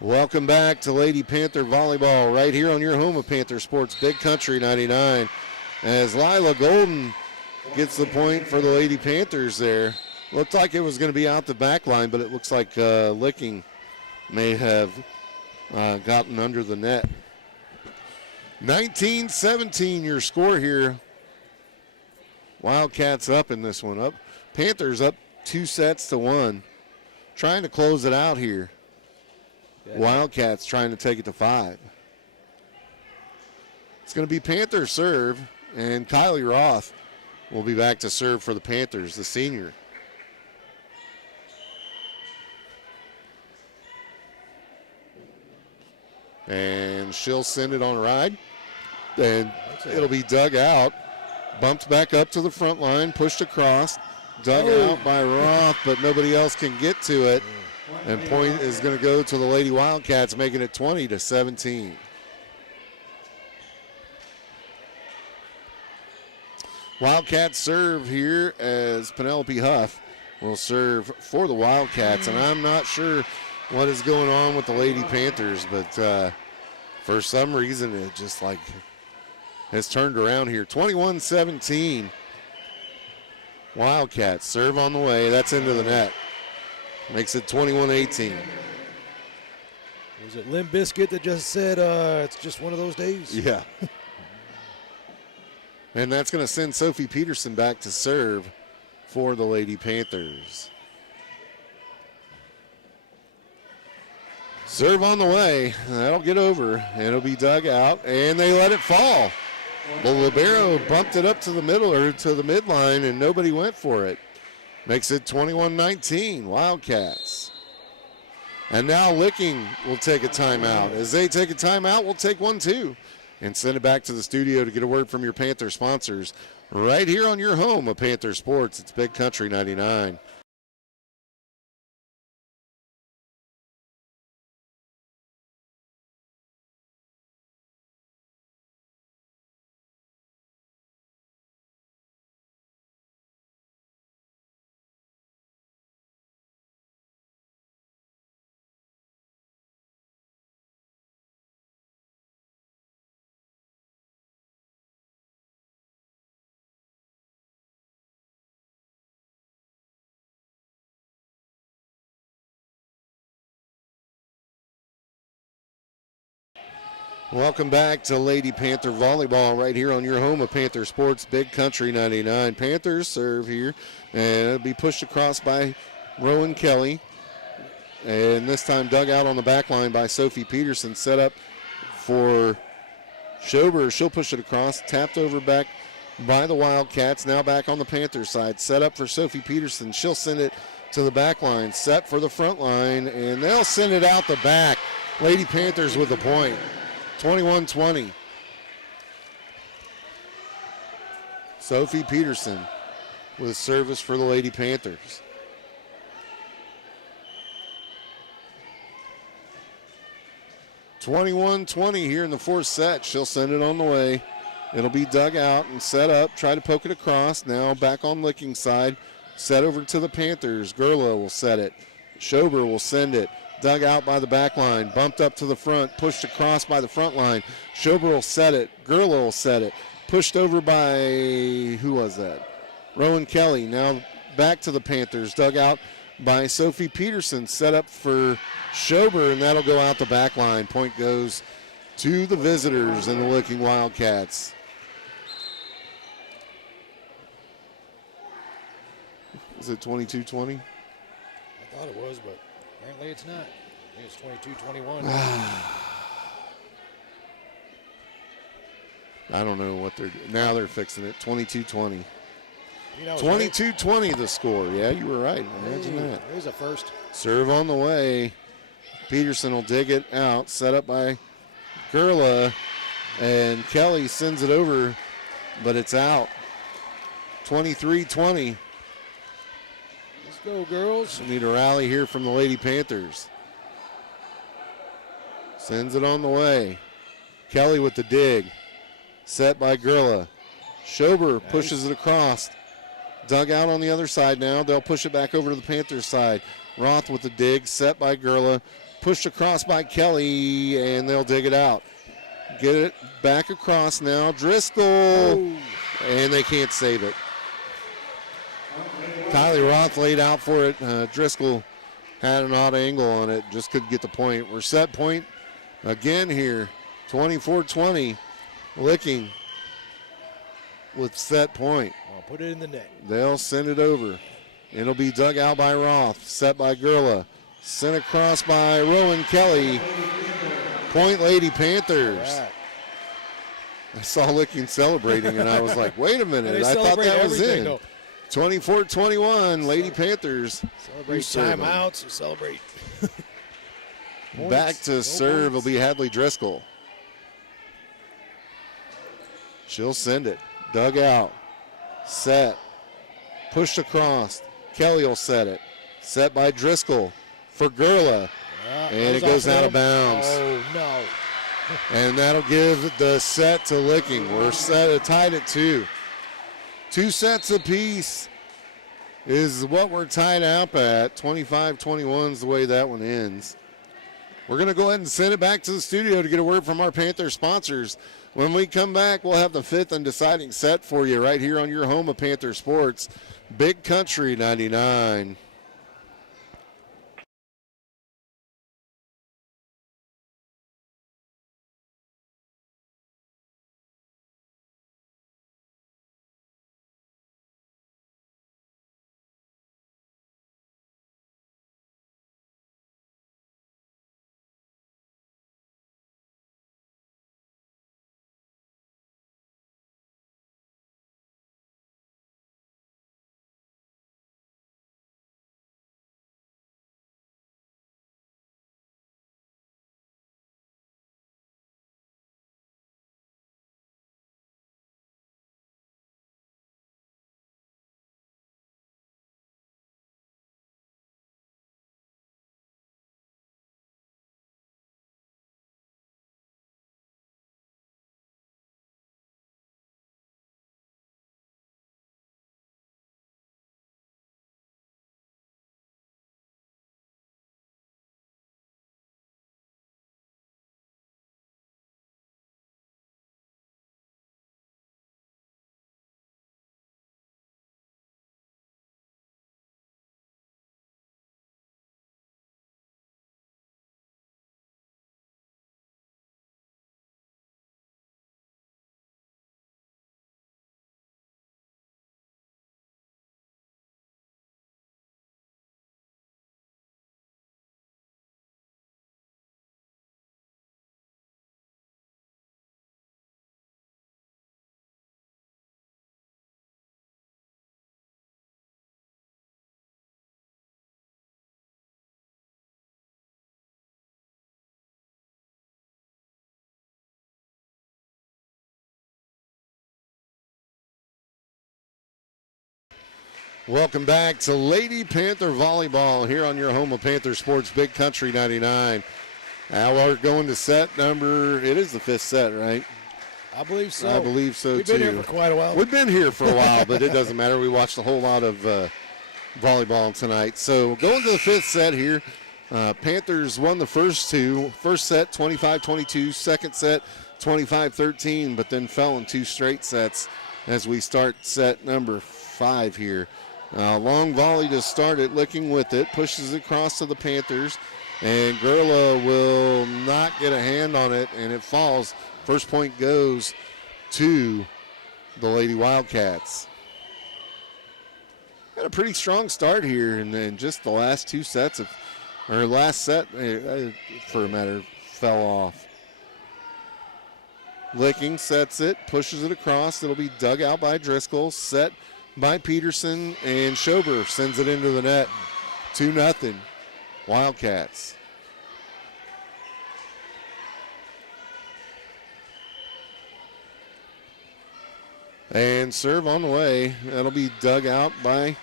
Welcome back to Lady Panther Volleyball right here on your home of Panther Sports, Big Country 99. As Lila Golden gets the point for the Lady Panthers there. Looked like it was going to be out the back line, but it looks like Licking may have gotten under the net. 19-17 your score here. Wildcats up in this one. Panthers up 2-1. Trying to close it out here. Wildcats trying to take it to 5. It's going to be Panthers serve, and Kylie Roth will be back to serve for the Panthers, the senior. And she'll send it on a ride, and it'll be dug out, bumped back up to the front line, pushed across, dug out by Roth, but nobody else can get to it. And point is going to go to the Lady Wildcats, making it 20-17. Wildcats serve here as Penelope Huff will serve for the Wildcats. And I'm not sure what is going on with the Lady Panthers, but for some reason it just has turned around here. 21-17. Wildcats serve on the way. That's into the net. Makes it 21-18. Was it Limp Bizkit that just said it's just one of those days? Yeah. And that's going to send Sophie Peterson back to serve for the Lady Panthers. Serve on the way. That'll get over, and it'll be dug out, and they let it fall. The libero bumped it up to the middle or to the midline, and nobody went for it. Makes it 21-19, Wildcats. And now Licking will take a timeout. As they take a timeout, we'll take one too. And send it back to the studio to get a word from your Panther sponsors. Right here on your home of Panther Sports, it's Big Country 99. Welcome back to Lady Panther Volleyball right here on your home of Panther Sports, Big Country 99. Panthers serve here, and it'll be pushed across by Rowan Kelly. And this time dug out on the back line by Sophie Peterson. Set up for Schober. She'll push it across. Tapped over back by the Wildcats. Now back on the Panthers side. Set up for Sophie Peterson. She'll send it to the back line. Set for the front line. And they'll send it out the back. Lady Panthers with the point. 21-20. Sophie Peterson with service for the Lady Panthers. (21-20) here in the fourth set. She'll send it on the way. It'll be dug out and set up. Try to poke it across. Now back on Licking side. Set over to the Panthers. Gerla will set it. Schober will send it. Dug out by the back line. Bumped up to the front. Pushed across by the front line. Schober will set it. Gerla will set it. Pushed over by, who was that? Rowan Kelly. Now back to the Panthers. Dug out by Sophie Peterson. Set up for Schober, and that'll go out the back line. Point goes to the visitors and the Licking Wildcats. Is it 22-20? I thought it was, but apparently it's not. I think it's 22-21. I don't know what they're doing. Now they're fixing it. 22-20. You know, 22-20 the score. Yeah, you were right. Imagine that. There's a first. Serve on the way. Peterson will dig it out. Set up by Gerla. And Kelly sends it over, but it's out. 23-20. Let's go, girls. We need a rally here from the Lady Panthers. Sends it on the way. Kelly with the dig. Set by Gerla. Schober pushes it across. Dug out on the other side now. They'll push it back over to the Panthers side. Roth with the dig. Set by Gerla. Pushed across by Kelly, and they'll dig it out. Get it back across now. Driscoll. Oh. And they can't save it. Kylie Roth laid out for it. Driscoll had an odd angle on it. Just couldn't get the point. We're set point again here. 24-20. Licking with set point. I'll put it in the net. They'll send it over. It'll be dug out by Roth. Set by Gerla. Sent across by Rowan Kelly. Point Lady Panthers. Right. I saw Licking celebrating, and I was like, wait a minute. I thought that was in. Though. 24-21, Lady Panthers. Celebrate timeouts. Celebrate. Back to serve will be Hadley Driscoll. She'll send it. Dug out. Set. Pushed across. Kelly will set it. Set by Driscoll for Gerla. And it goes out of bounds. Oh, no. And that'll give the set to Licking. We're tied at 2. 2 sets apiece is what we're tied up at. 25-21 is the way that one ends. We're going to go ahead and send it back to the studio to get a word from our Panther sponsors. When we come back, we'll have the 5th and deciding set for you right here on your home of Panther Sports, Big Country 99. Welcome back to Lady Panther Volleyball here on your home of Panther Sports, Big Country 99. Now we're going to set number, it is the 5th set, right? I believe so. I believe so, We've too. We've been here for quite a while. We've been here for a while, but it doesn't matter. We watched a whole lot of volleyball tonight. So going to the 5th set here. Panthers won the first two. First set, 25-22. Second set, 25-13, but then fell in 2 straight sets as we start set number 5 here. Long volley to start it, Licking with it, pushes it across to the Panthers, and Gurla will not get a hand on it, and it falls. First point goes to the Lady Wildcats. Got a pretty strong start here, and then just the last 2 sets last set, for a matter, fell off. Licking sets it, pushes it across. It'll be dug out by Driscoll, set by Peterson, and Schober sends it into the net. 2-0 Wildcats. And serve on the way. That'll be dug out by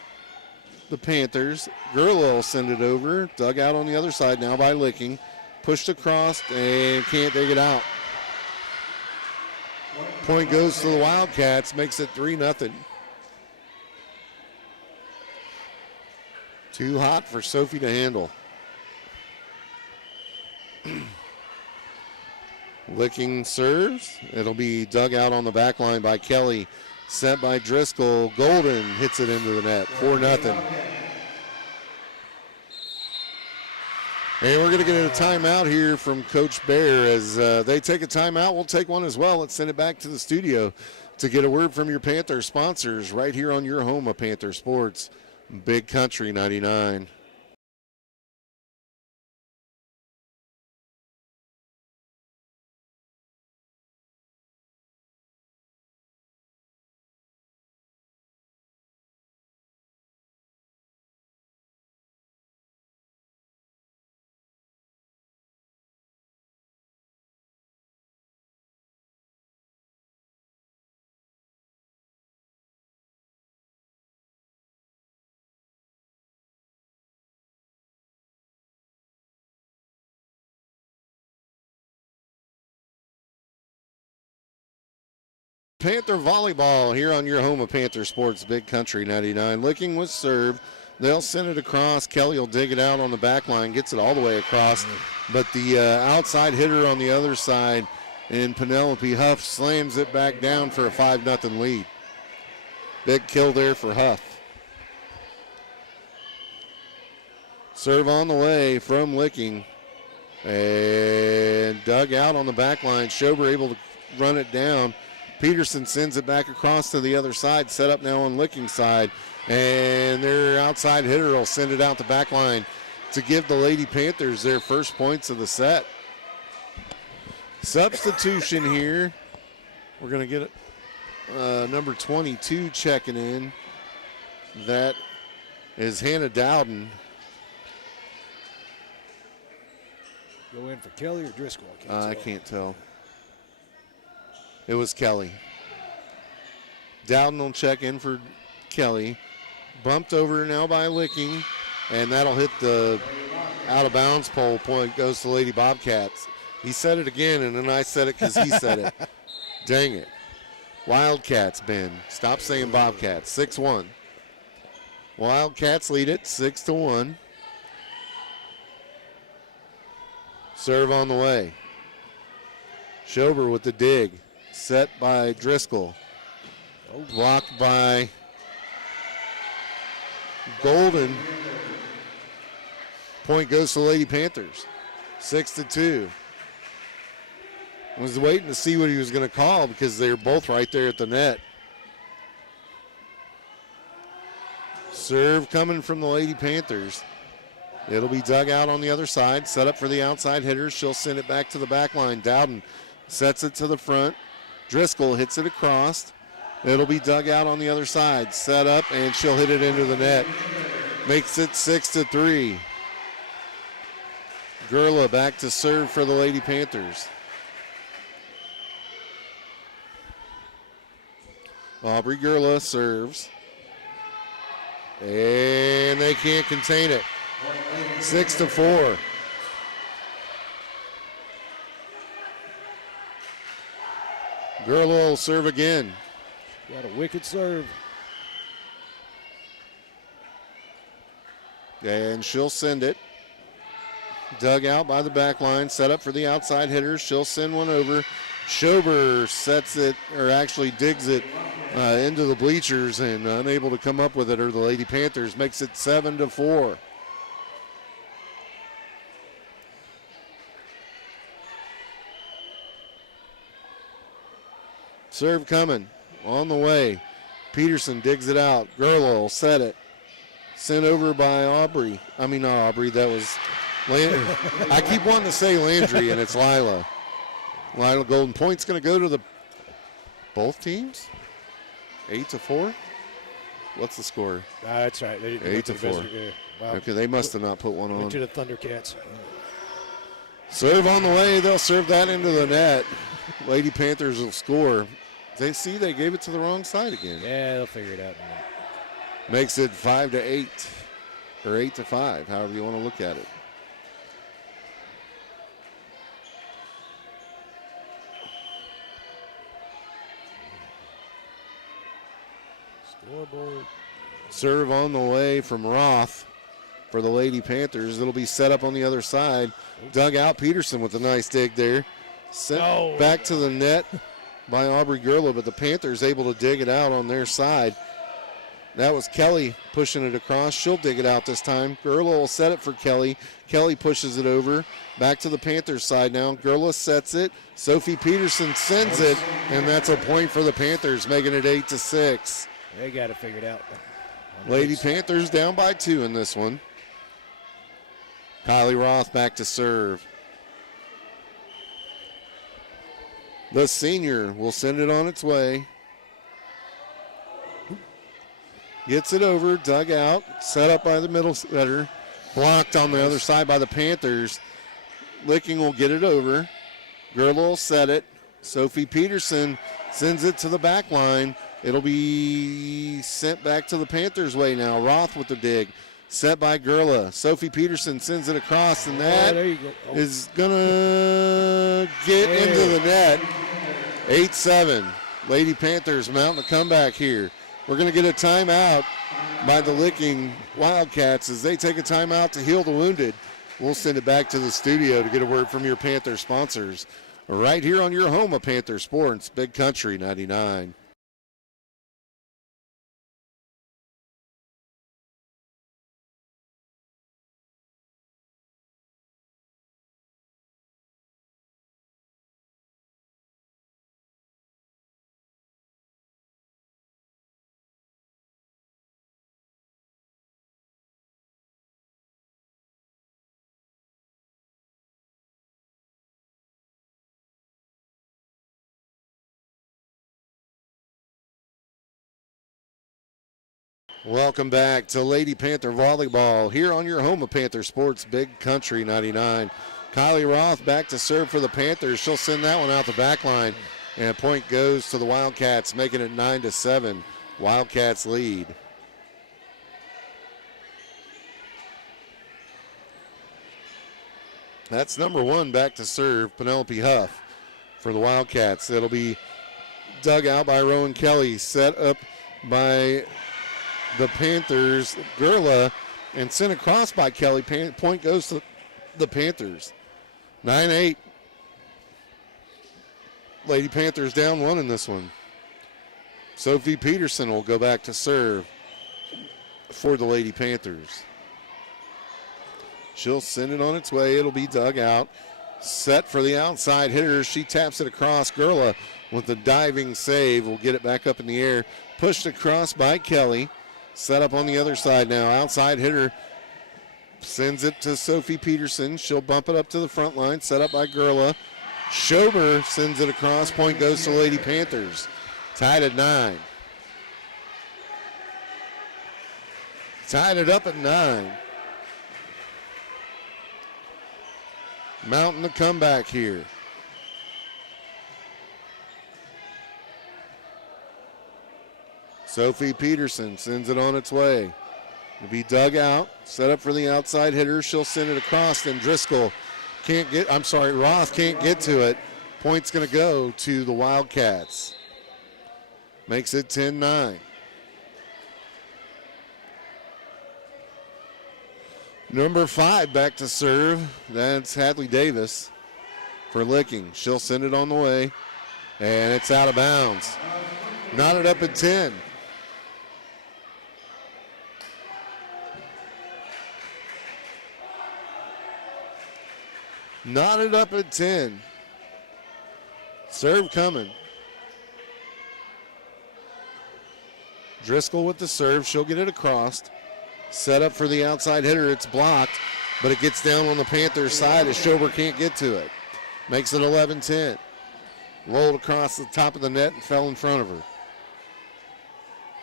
the Panthers. Gurla will send it over. Dug out on the other side now by Licking. Pushed across and can't dig it out. Point goes to the Wildcats, makes it 3-0. Too hot for Sophie to handle. Licking serves. It'll be dug out on the back line by Kelly. Set by Driscoll. Golden hits it into the net. 4-0. And we're going to get a timeout here from Coach Bear. As they take a timeout, we'll take one as well. Let's send it back to the studio to get a word from your Panther sponsors right here on your home of Panther Sports, Big Country 99. Panther Volleyball here on your home of Panther Sports, Big Country 99. Licking with serve. They'll send it across. Kelly will dig it out on the back line, gets it all the way across. But the outside hitter on the other side, and Penelope Huff slams it back down for a 5-0 lead. Big kill there for Huff. Serve on the way from Licking. And dug out on the back line. Schober able to run it down. Peterson sends it back across to the other side, set up now on Licking side. And their outside hitter will send it out the back line to give the Lady Panthers their first points of the set. Substitution here. We're going to get it. Number 22 checking in. That is Hannah Dowden. Go in for Kelly or Driscoll? I can't tell. It was Kelly. Dowden will check in for Kelly. Bumped over now by Licking, and that'll hit the out-of-bounds pole. Point goes to Lady Bobcats. He said it again, and then I said it because he said it. Dang it. Wildcats, Ben. Stop saying Bobcats. 6-1. Wildcats lead it 6-1. Serve on the way. Schober with the dig. Set by Driscoll. Blocked by Golden. Point goes to Lady Panthers. 6-2. I was waiting to see what he was going to call because they were both right there at the net. Serve coming from the Lady Panthers. It'll be dug out on the other side. Set up for the outside hitters. She'll send it back to the back line. Dowden sets it to the front. Driscoll hits it across. It'll be dug out on the other side. Set up, and she'll hit it into the net. Makes it 6-3. Gurla back to serve for the Lady Panthers. Aubrey Gurla serves. And they can't contain it. 6-4. Gurla will serve again. Got a wicked serve. And she'll send it. Dug out by the back line, set up for the outside hitters. She'll send one over. Schober sets it, or actually digs it into the bleachers, and unable to come up with it, or the Lady Panthers makes it 7-4. Serve coming, on the way. Peterson digs it out. Gurla will set it. Sent over by Aubrey. I mean, not Aubrey, that was I keep wanting to say Landry, and it's Lila. Lila Golden Point's going to go to the both teams. 8-4. What's the score? That's right. They didn't 8-4. Yeah. Wow. Okay, they must have not put one on. Went to the Thundercats. Serve on the way. They'll serve that into the net. Lady Panthers will score. They see they gave it to the wrong side again. Yeah, they'll figure it out. Makes it 5-8 or 8-5, however you want to look at it. Scoreboard. Serve on the way from Roth for the Lady Panthers. It'll be set up on the other side. Dug out Peterson with a nice dig there. Sent back to the net by Aubrey Gurla, but the Panthers able to dig it out on their side. That was Kelly pushing it across. She'll dig it out this time. Gurla will set it for Kelly. Kelly pushes it over. Back to the Panthers side now. Gurla sets it. Sophie Peterson sends it, and that's a point for the Panthers, making it 8-6. They got it figured out. Lady Panthers down by 2 in this one. Kylie Roth back to serve. The senior will send it on its way. Gets it over, dug out, set up by the middle setter. Blocked on the other side by the Panthers. Licking will get it over. Gurla will set it. Sophie Peterson sends it to the back line. It'll be sent back to the Panthers' way now. Roth with the dig. Set by Gurla. Sophie Peterson sends it across, and that is going to get into the net. 8-7. Lady Panthers mounting a comeback here. We're going to get a timeout by the Licking Wildcats as they take a timeout to heal the wounded. We'll send it back to the studio to get a word from your Panther sponsors. Right here on your home of Panther Sports, Big Country 99. Welcome back to Lady Panther Volleyball here on your home of Panther Sports, Big Country 99. Kylie Roth back to serve for the Panthers. She'll send that one out the back line, and a point goes to the Wildcats, making it 9-7. Wildcats lead. That's number 1 back to serve, Penelope Huff for the Wildcats. It'll be dug out by Rowan Kelly, set up by the Panthers, Gurla, and sent across by Kelly. Point goes to the Panthers. 9-8. Lady Panthers down 1 in this one. Sophie Peterson will go back to serve for the Lady Panthers. She'll send it on its way. It'll be dug out. Set for the outside hitter. She taps it across. Gurla with the diving save will get it back up in the air. Pushed across by Kelly. Set up on the other side now. Outside hitter sends it to Sophie Peterson. She'll bump it up to the front line. Set up by Gurla. Schober sends it across. Point goes to Lady Panthers. Tied at 9. Tied it up at 9. Mounting the comeback here. Sophie Peterson sends it on its way. It'll be dug out, set up for the outside hitter. She'll send it across, and Roth can't get to it. Point's going to go to the Wildcats. Makes it 10-9. Number 5 back to serve. That's Hadley Davis for Licking. She'll send it on the way, and it's out of bounds. Knotted up at 10. Knotted up at 10. Serve coming. Driscoll with the serve. She'll get it across. Set up for the outside hitter. It's blocked, but it gets down on the Panthers side as Schober can't get to it. Makes it 11-10. Rolled across the top of the net and fell in front of her.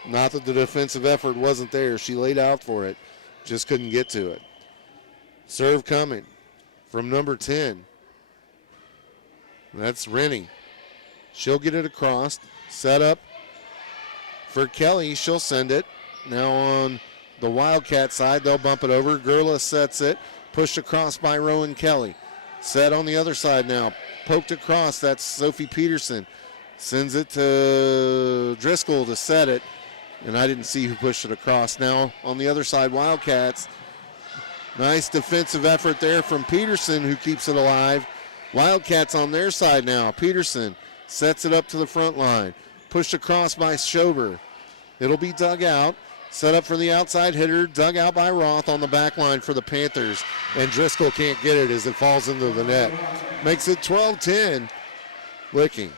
Not that the defensive effort wasn't there. She laid out for it. Just couldn't get to it. Serve coming from number 10. That's Rennie. She'll get it across. Set up for Kelly. She'll send it. Now on the Wildcat side, they'll bump it over. Gurla sets it. Pushed across by Rowan Kelly. Set on the other side now. Poked across. That's Sophie Peterson. Sends it to Driscoll to set it. And I didn't see who pushed it across. Now on the other side, Wildcats. Nice defensive effort there from Peterson, who keeps it alive. Wildcats on their side now. Peterson sets it up to the front line. Pushed across by Schober. It'll be dug out. Set up for the outside hitter. Dug out by Roth on the back line for the Panthers. And Driscoll can't get it as it falls into the net. Makes it 12-10. Licking.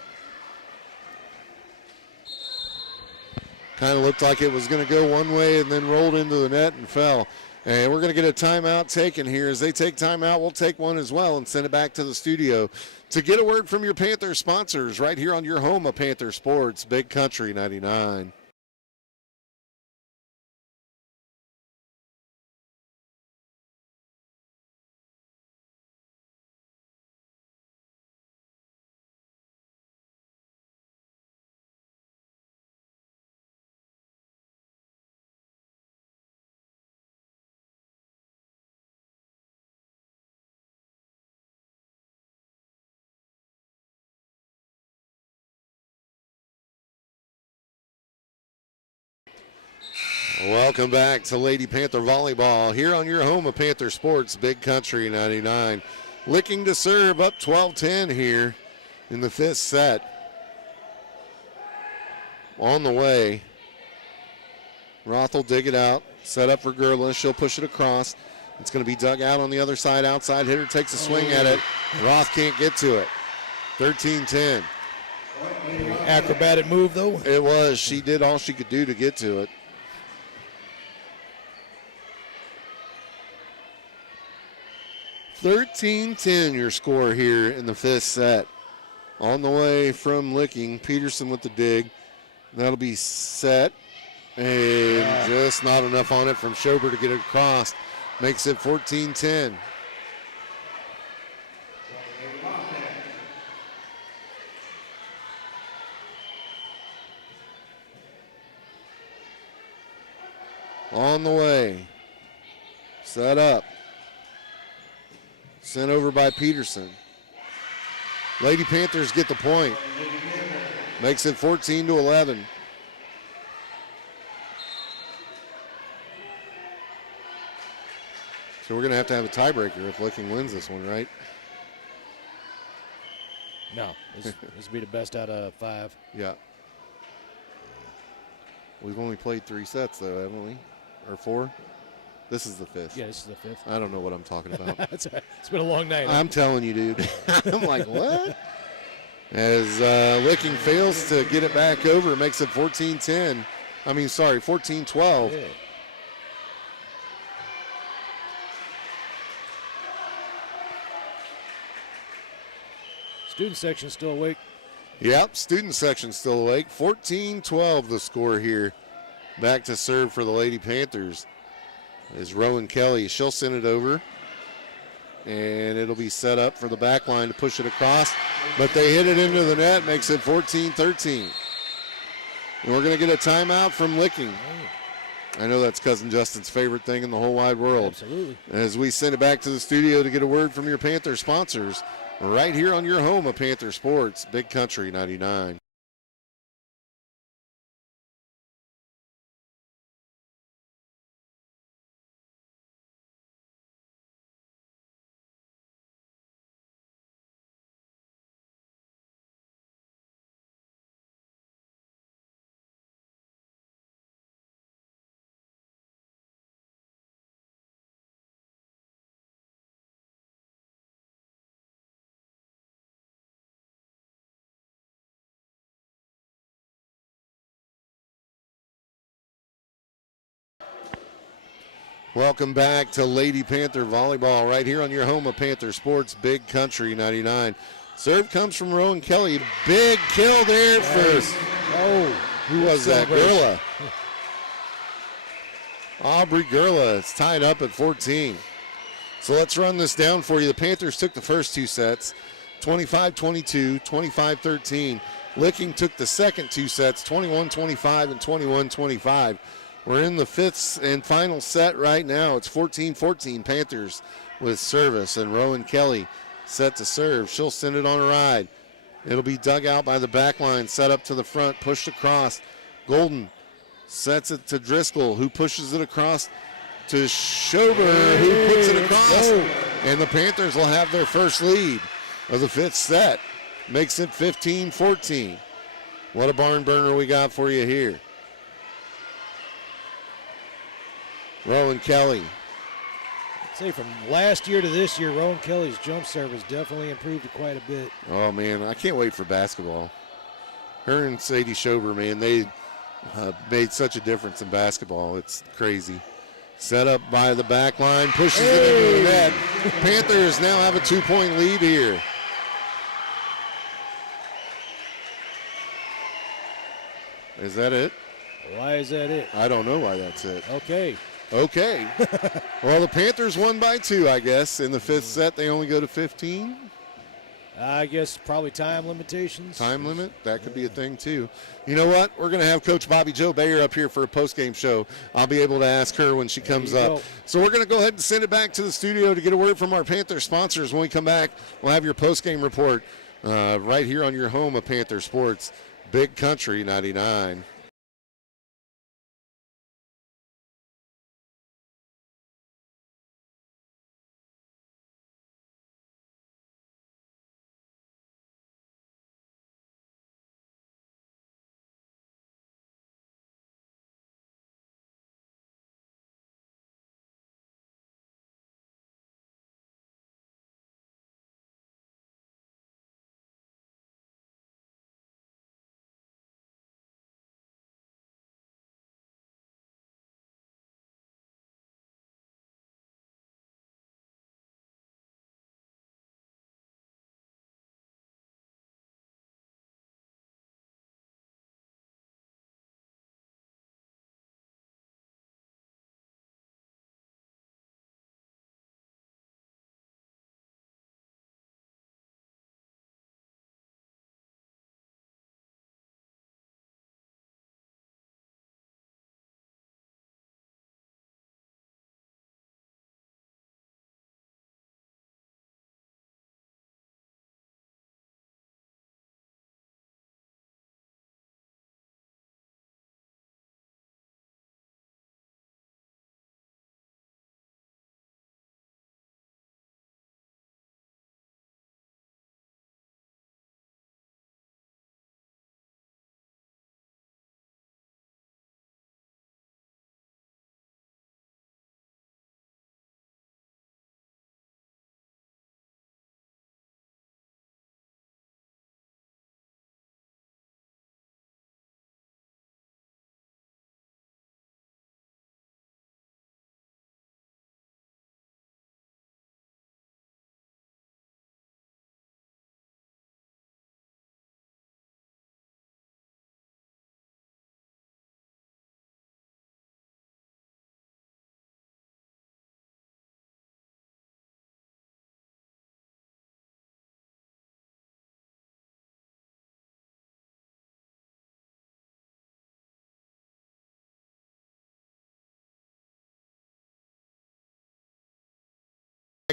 Kind of looked like it was going to go one way and then rolled into the net and fell. And we're going to get a timeout taken here. As they take timeout, we'll take one as well and send it back to the studio to get a word from your Panther sponsors right here on your home of Panther Sports, Big Country 99. Welcome back to Lady Panther Volleyball here on your home of Panther Sports, Big Country 99. Licking to serve, up 12-10 here in the 5th set. On the way. Roth will dig it out, set up for Gurla. She'll push it across. It's going to be dug out on the other side. Outside hitter takes a swing at it. Roth can't get to it. 13-10. Acrobatic move, though. It was. She did all she could do to get to it. 13-10 your score here in the 5th set. On the way from Licking, Peterson with the dig. That'll be set. And just not enough on it from Schober to get it across. Makes it 14-10. On the way. Set up. Sent over by Peterson. Lady Panthers get the point. Makes it 14-11. So we're going to have a tiebreaker if Licking wins this one, right? No, this will be the best out of 5. Yeah. We've only played 3 sets, though, haven't we? Or 4? This is the 5th. Yeah, this is the 5th. I don't know what I'm talking about. It's been a long night. I'm telling you, dude. I'm like, what? As Licking fails to get it back over, makes it 14-10. 14-12. Yeah. Student section still awake. Yep, student section still awake. 14-12 the score here. Back to serve for the Lady Panthers is Rowan Kelly. She'll send it over, and it'll be set up for the back line to push it across, but they hit it into the net, makes it 14-13. And we're going to get a timeout from Licking. I know that's Cousin Justin's favorite thing in the whole wide world. Absolutely. As we send it back to the studio to get a word from your Panther sponsors, right here on your home of Panther Sports, Big Country 99. Welcome back to Lady Panther Volleyball right here on your home of Panther Sports, Big Country 99. Serve comes from Rowan Kelly. Big kill there first. Oh, who was that? Gurla. Aubrey Gurla. It's tied up at 14. So let's run this down for you. The Panthers took the first two sets, 25-22, 25-13. Licking took the second two sets, 21-25 and 21-25. We're in the fifth and final set right now. It's 14-14 Panthers with service, and Rowan Kelly set to serve. She'll send it on a ride. It'll be dug out by the back line, set up to the front, pushed across. Golden sets it to Driscoll, who pushes it across to Schober, who puts it across. And the Panthers will have their first lead of the fifth set. Makes it 15-14. What a barn burner we got for you here. Rowan Kelly. I'd say from last year to this year, Rowan Kelly's jump serve has definitely improved quite a bit. Oh, man, I can't wait for basketball. Her and Sadie Schober, man, they made such a difference in basketball. It's crazy. Set up by the back line, pushes it into the net. Panthers now have a 2-point lead here. Is that it? Why is that it? I don't know why that's it. Okay. Well, the Panthers won by 2, I guess. In the fifth set, they only go to 15. I guess probably time limitations. Time limit? That could be a thing, too. You know what? We're going to have Coach Bobby Jo Bayer up here for a postgame show. I'll be able to ask her when she comes up. So we're going to go ahead and send it back to the studio to get a word from our Panther sponsors. When we come back, we'll have your postgame report right here on your home of Panther Sports, Big Country 99.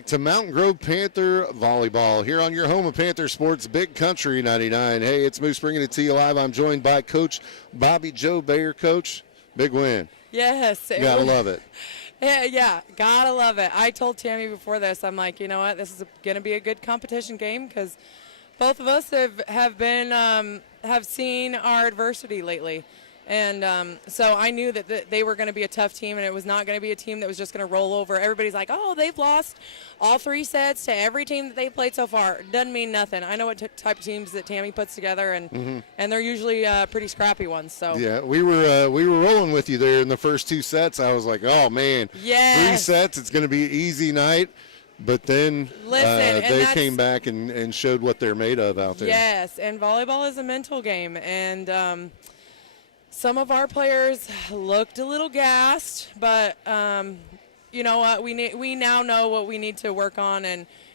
To Mountain Grove Panther Volleyball here on your home of Panther Sports, Big Country 99. Hey, it's Moose bringing it to you live. I'm joined by Coach Bobby Joe Bayer. Coach, big win. Yes. Gotta love it. Yeah, gotta love it. I told Tammy before this, I'm like, you know what, this is going to be a good competition game because both of us have seen our adversity lately. And so I knew that they were going to be a tough team, and it was not going to be a team that was just going to roll over. Everybody's like, oh, they've lost all 3 sets to every team that they've played so far. Doesn't mean nothing. I know what type of teams that Tammy puts together, and they're usually pretty scrappy ones. So yeah, we were rolling with you there in the first 2 sets. I was like, oh man, yes. 3 sets, it's going to be an easy night. But then they came back and showed what they're made of out there. Yes, and volleyball is a mental game, and some of our players looked a little gassed, but you know what? We now know what we need to work on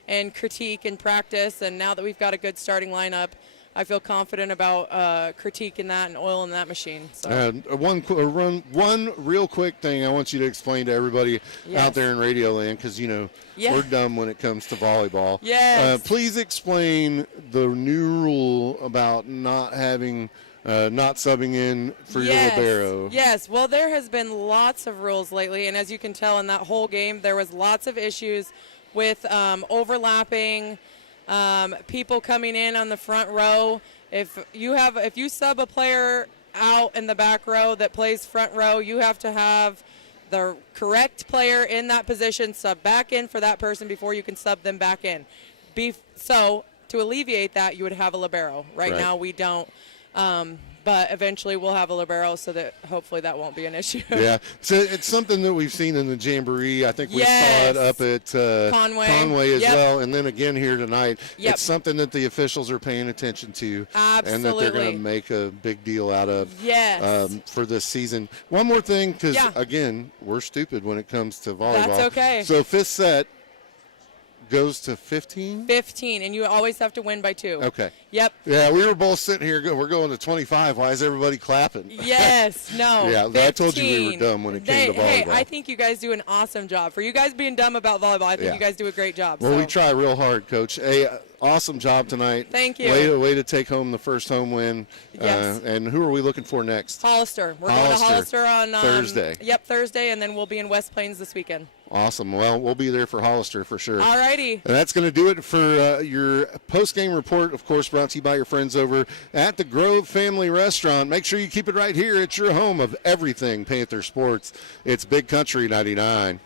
and critique and practice. And now that we've got a good starting lineup, I feel confident about critiquing that and oiling that machine. So. One real quick thing I want you to explain to everybody out there in Radio Land, because we're dumb when it comes to volleyball. Yes. Please explain the new rule about not subbing in for your libero. Yes, well, there has been lots of rules lately, and as you can tell in that whole game, there was lots of issues with overlapping, people coming in on the front row. If you sub a player out in the back row that plays front row, you have to have the correct player in that position sub back in for that person before you can sub them back in. So to alleviate that, you would have a libero. Right now we don't. But eventually we'll have a libero so that hopefully that won't be an issue. Yeah, so it's something that we've seen in the Jamboree. I think we saw it up at Conway as well, and then again here tonight. It's something that the officials are paying attention to. Absolutely. And that they're going to make a big deal out of for this season. One more thing, because, again, we're stupid when it comes to volleyball. That's okay. So 5th set goes to 15? 15, and you always have to win by 2. Okay. Yep. Yeah, we were both sitting here. We're going to 25. Why is everybody clapping? Yes. No. Yeah, 15. I told you we were dumb when it came to volleyball. Hey, I think you guys do an awesome job. For you guys being dumb about volleyball, I think you guys do a great job. Well, we try real hard, Coach. Hey, awesome job tonight. Thank you. Way to take home the first home win. Yes. And who are we looking for next? Hollister. We're going to Hollister on Thursday. Yep, Thursday, and then we'll be in West Plains this weekend. Awesome. Well, we'll be there for Hollister for sure. All righty. And that's going to do it for your post-game report, of course, brought to you by your friends over at the Grove Family Restaurant. Make sure you keep it right here. It's your home of everything Panther Sports. It's Big Country 99.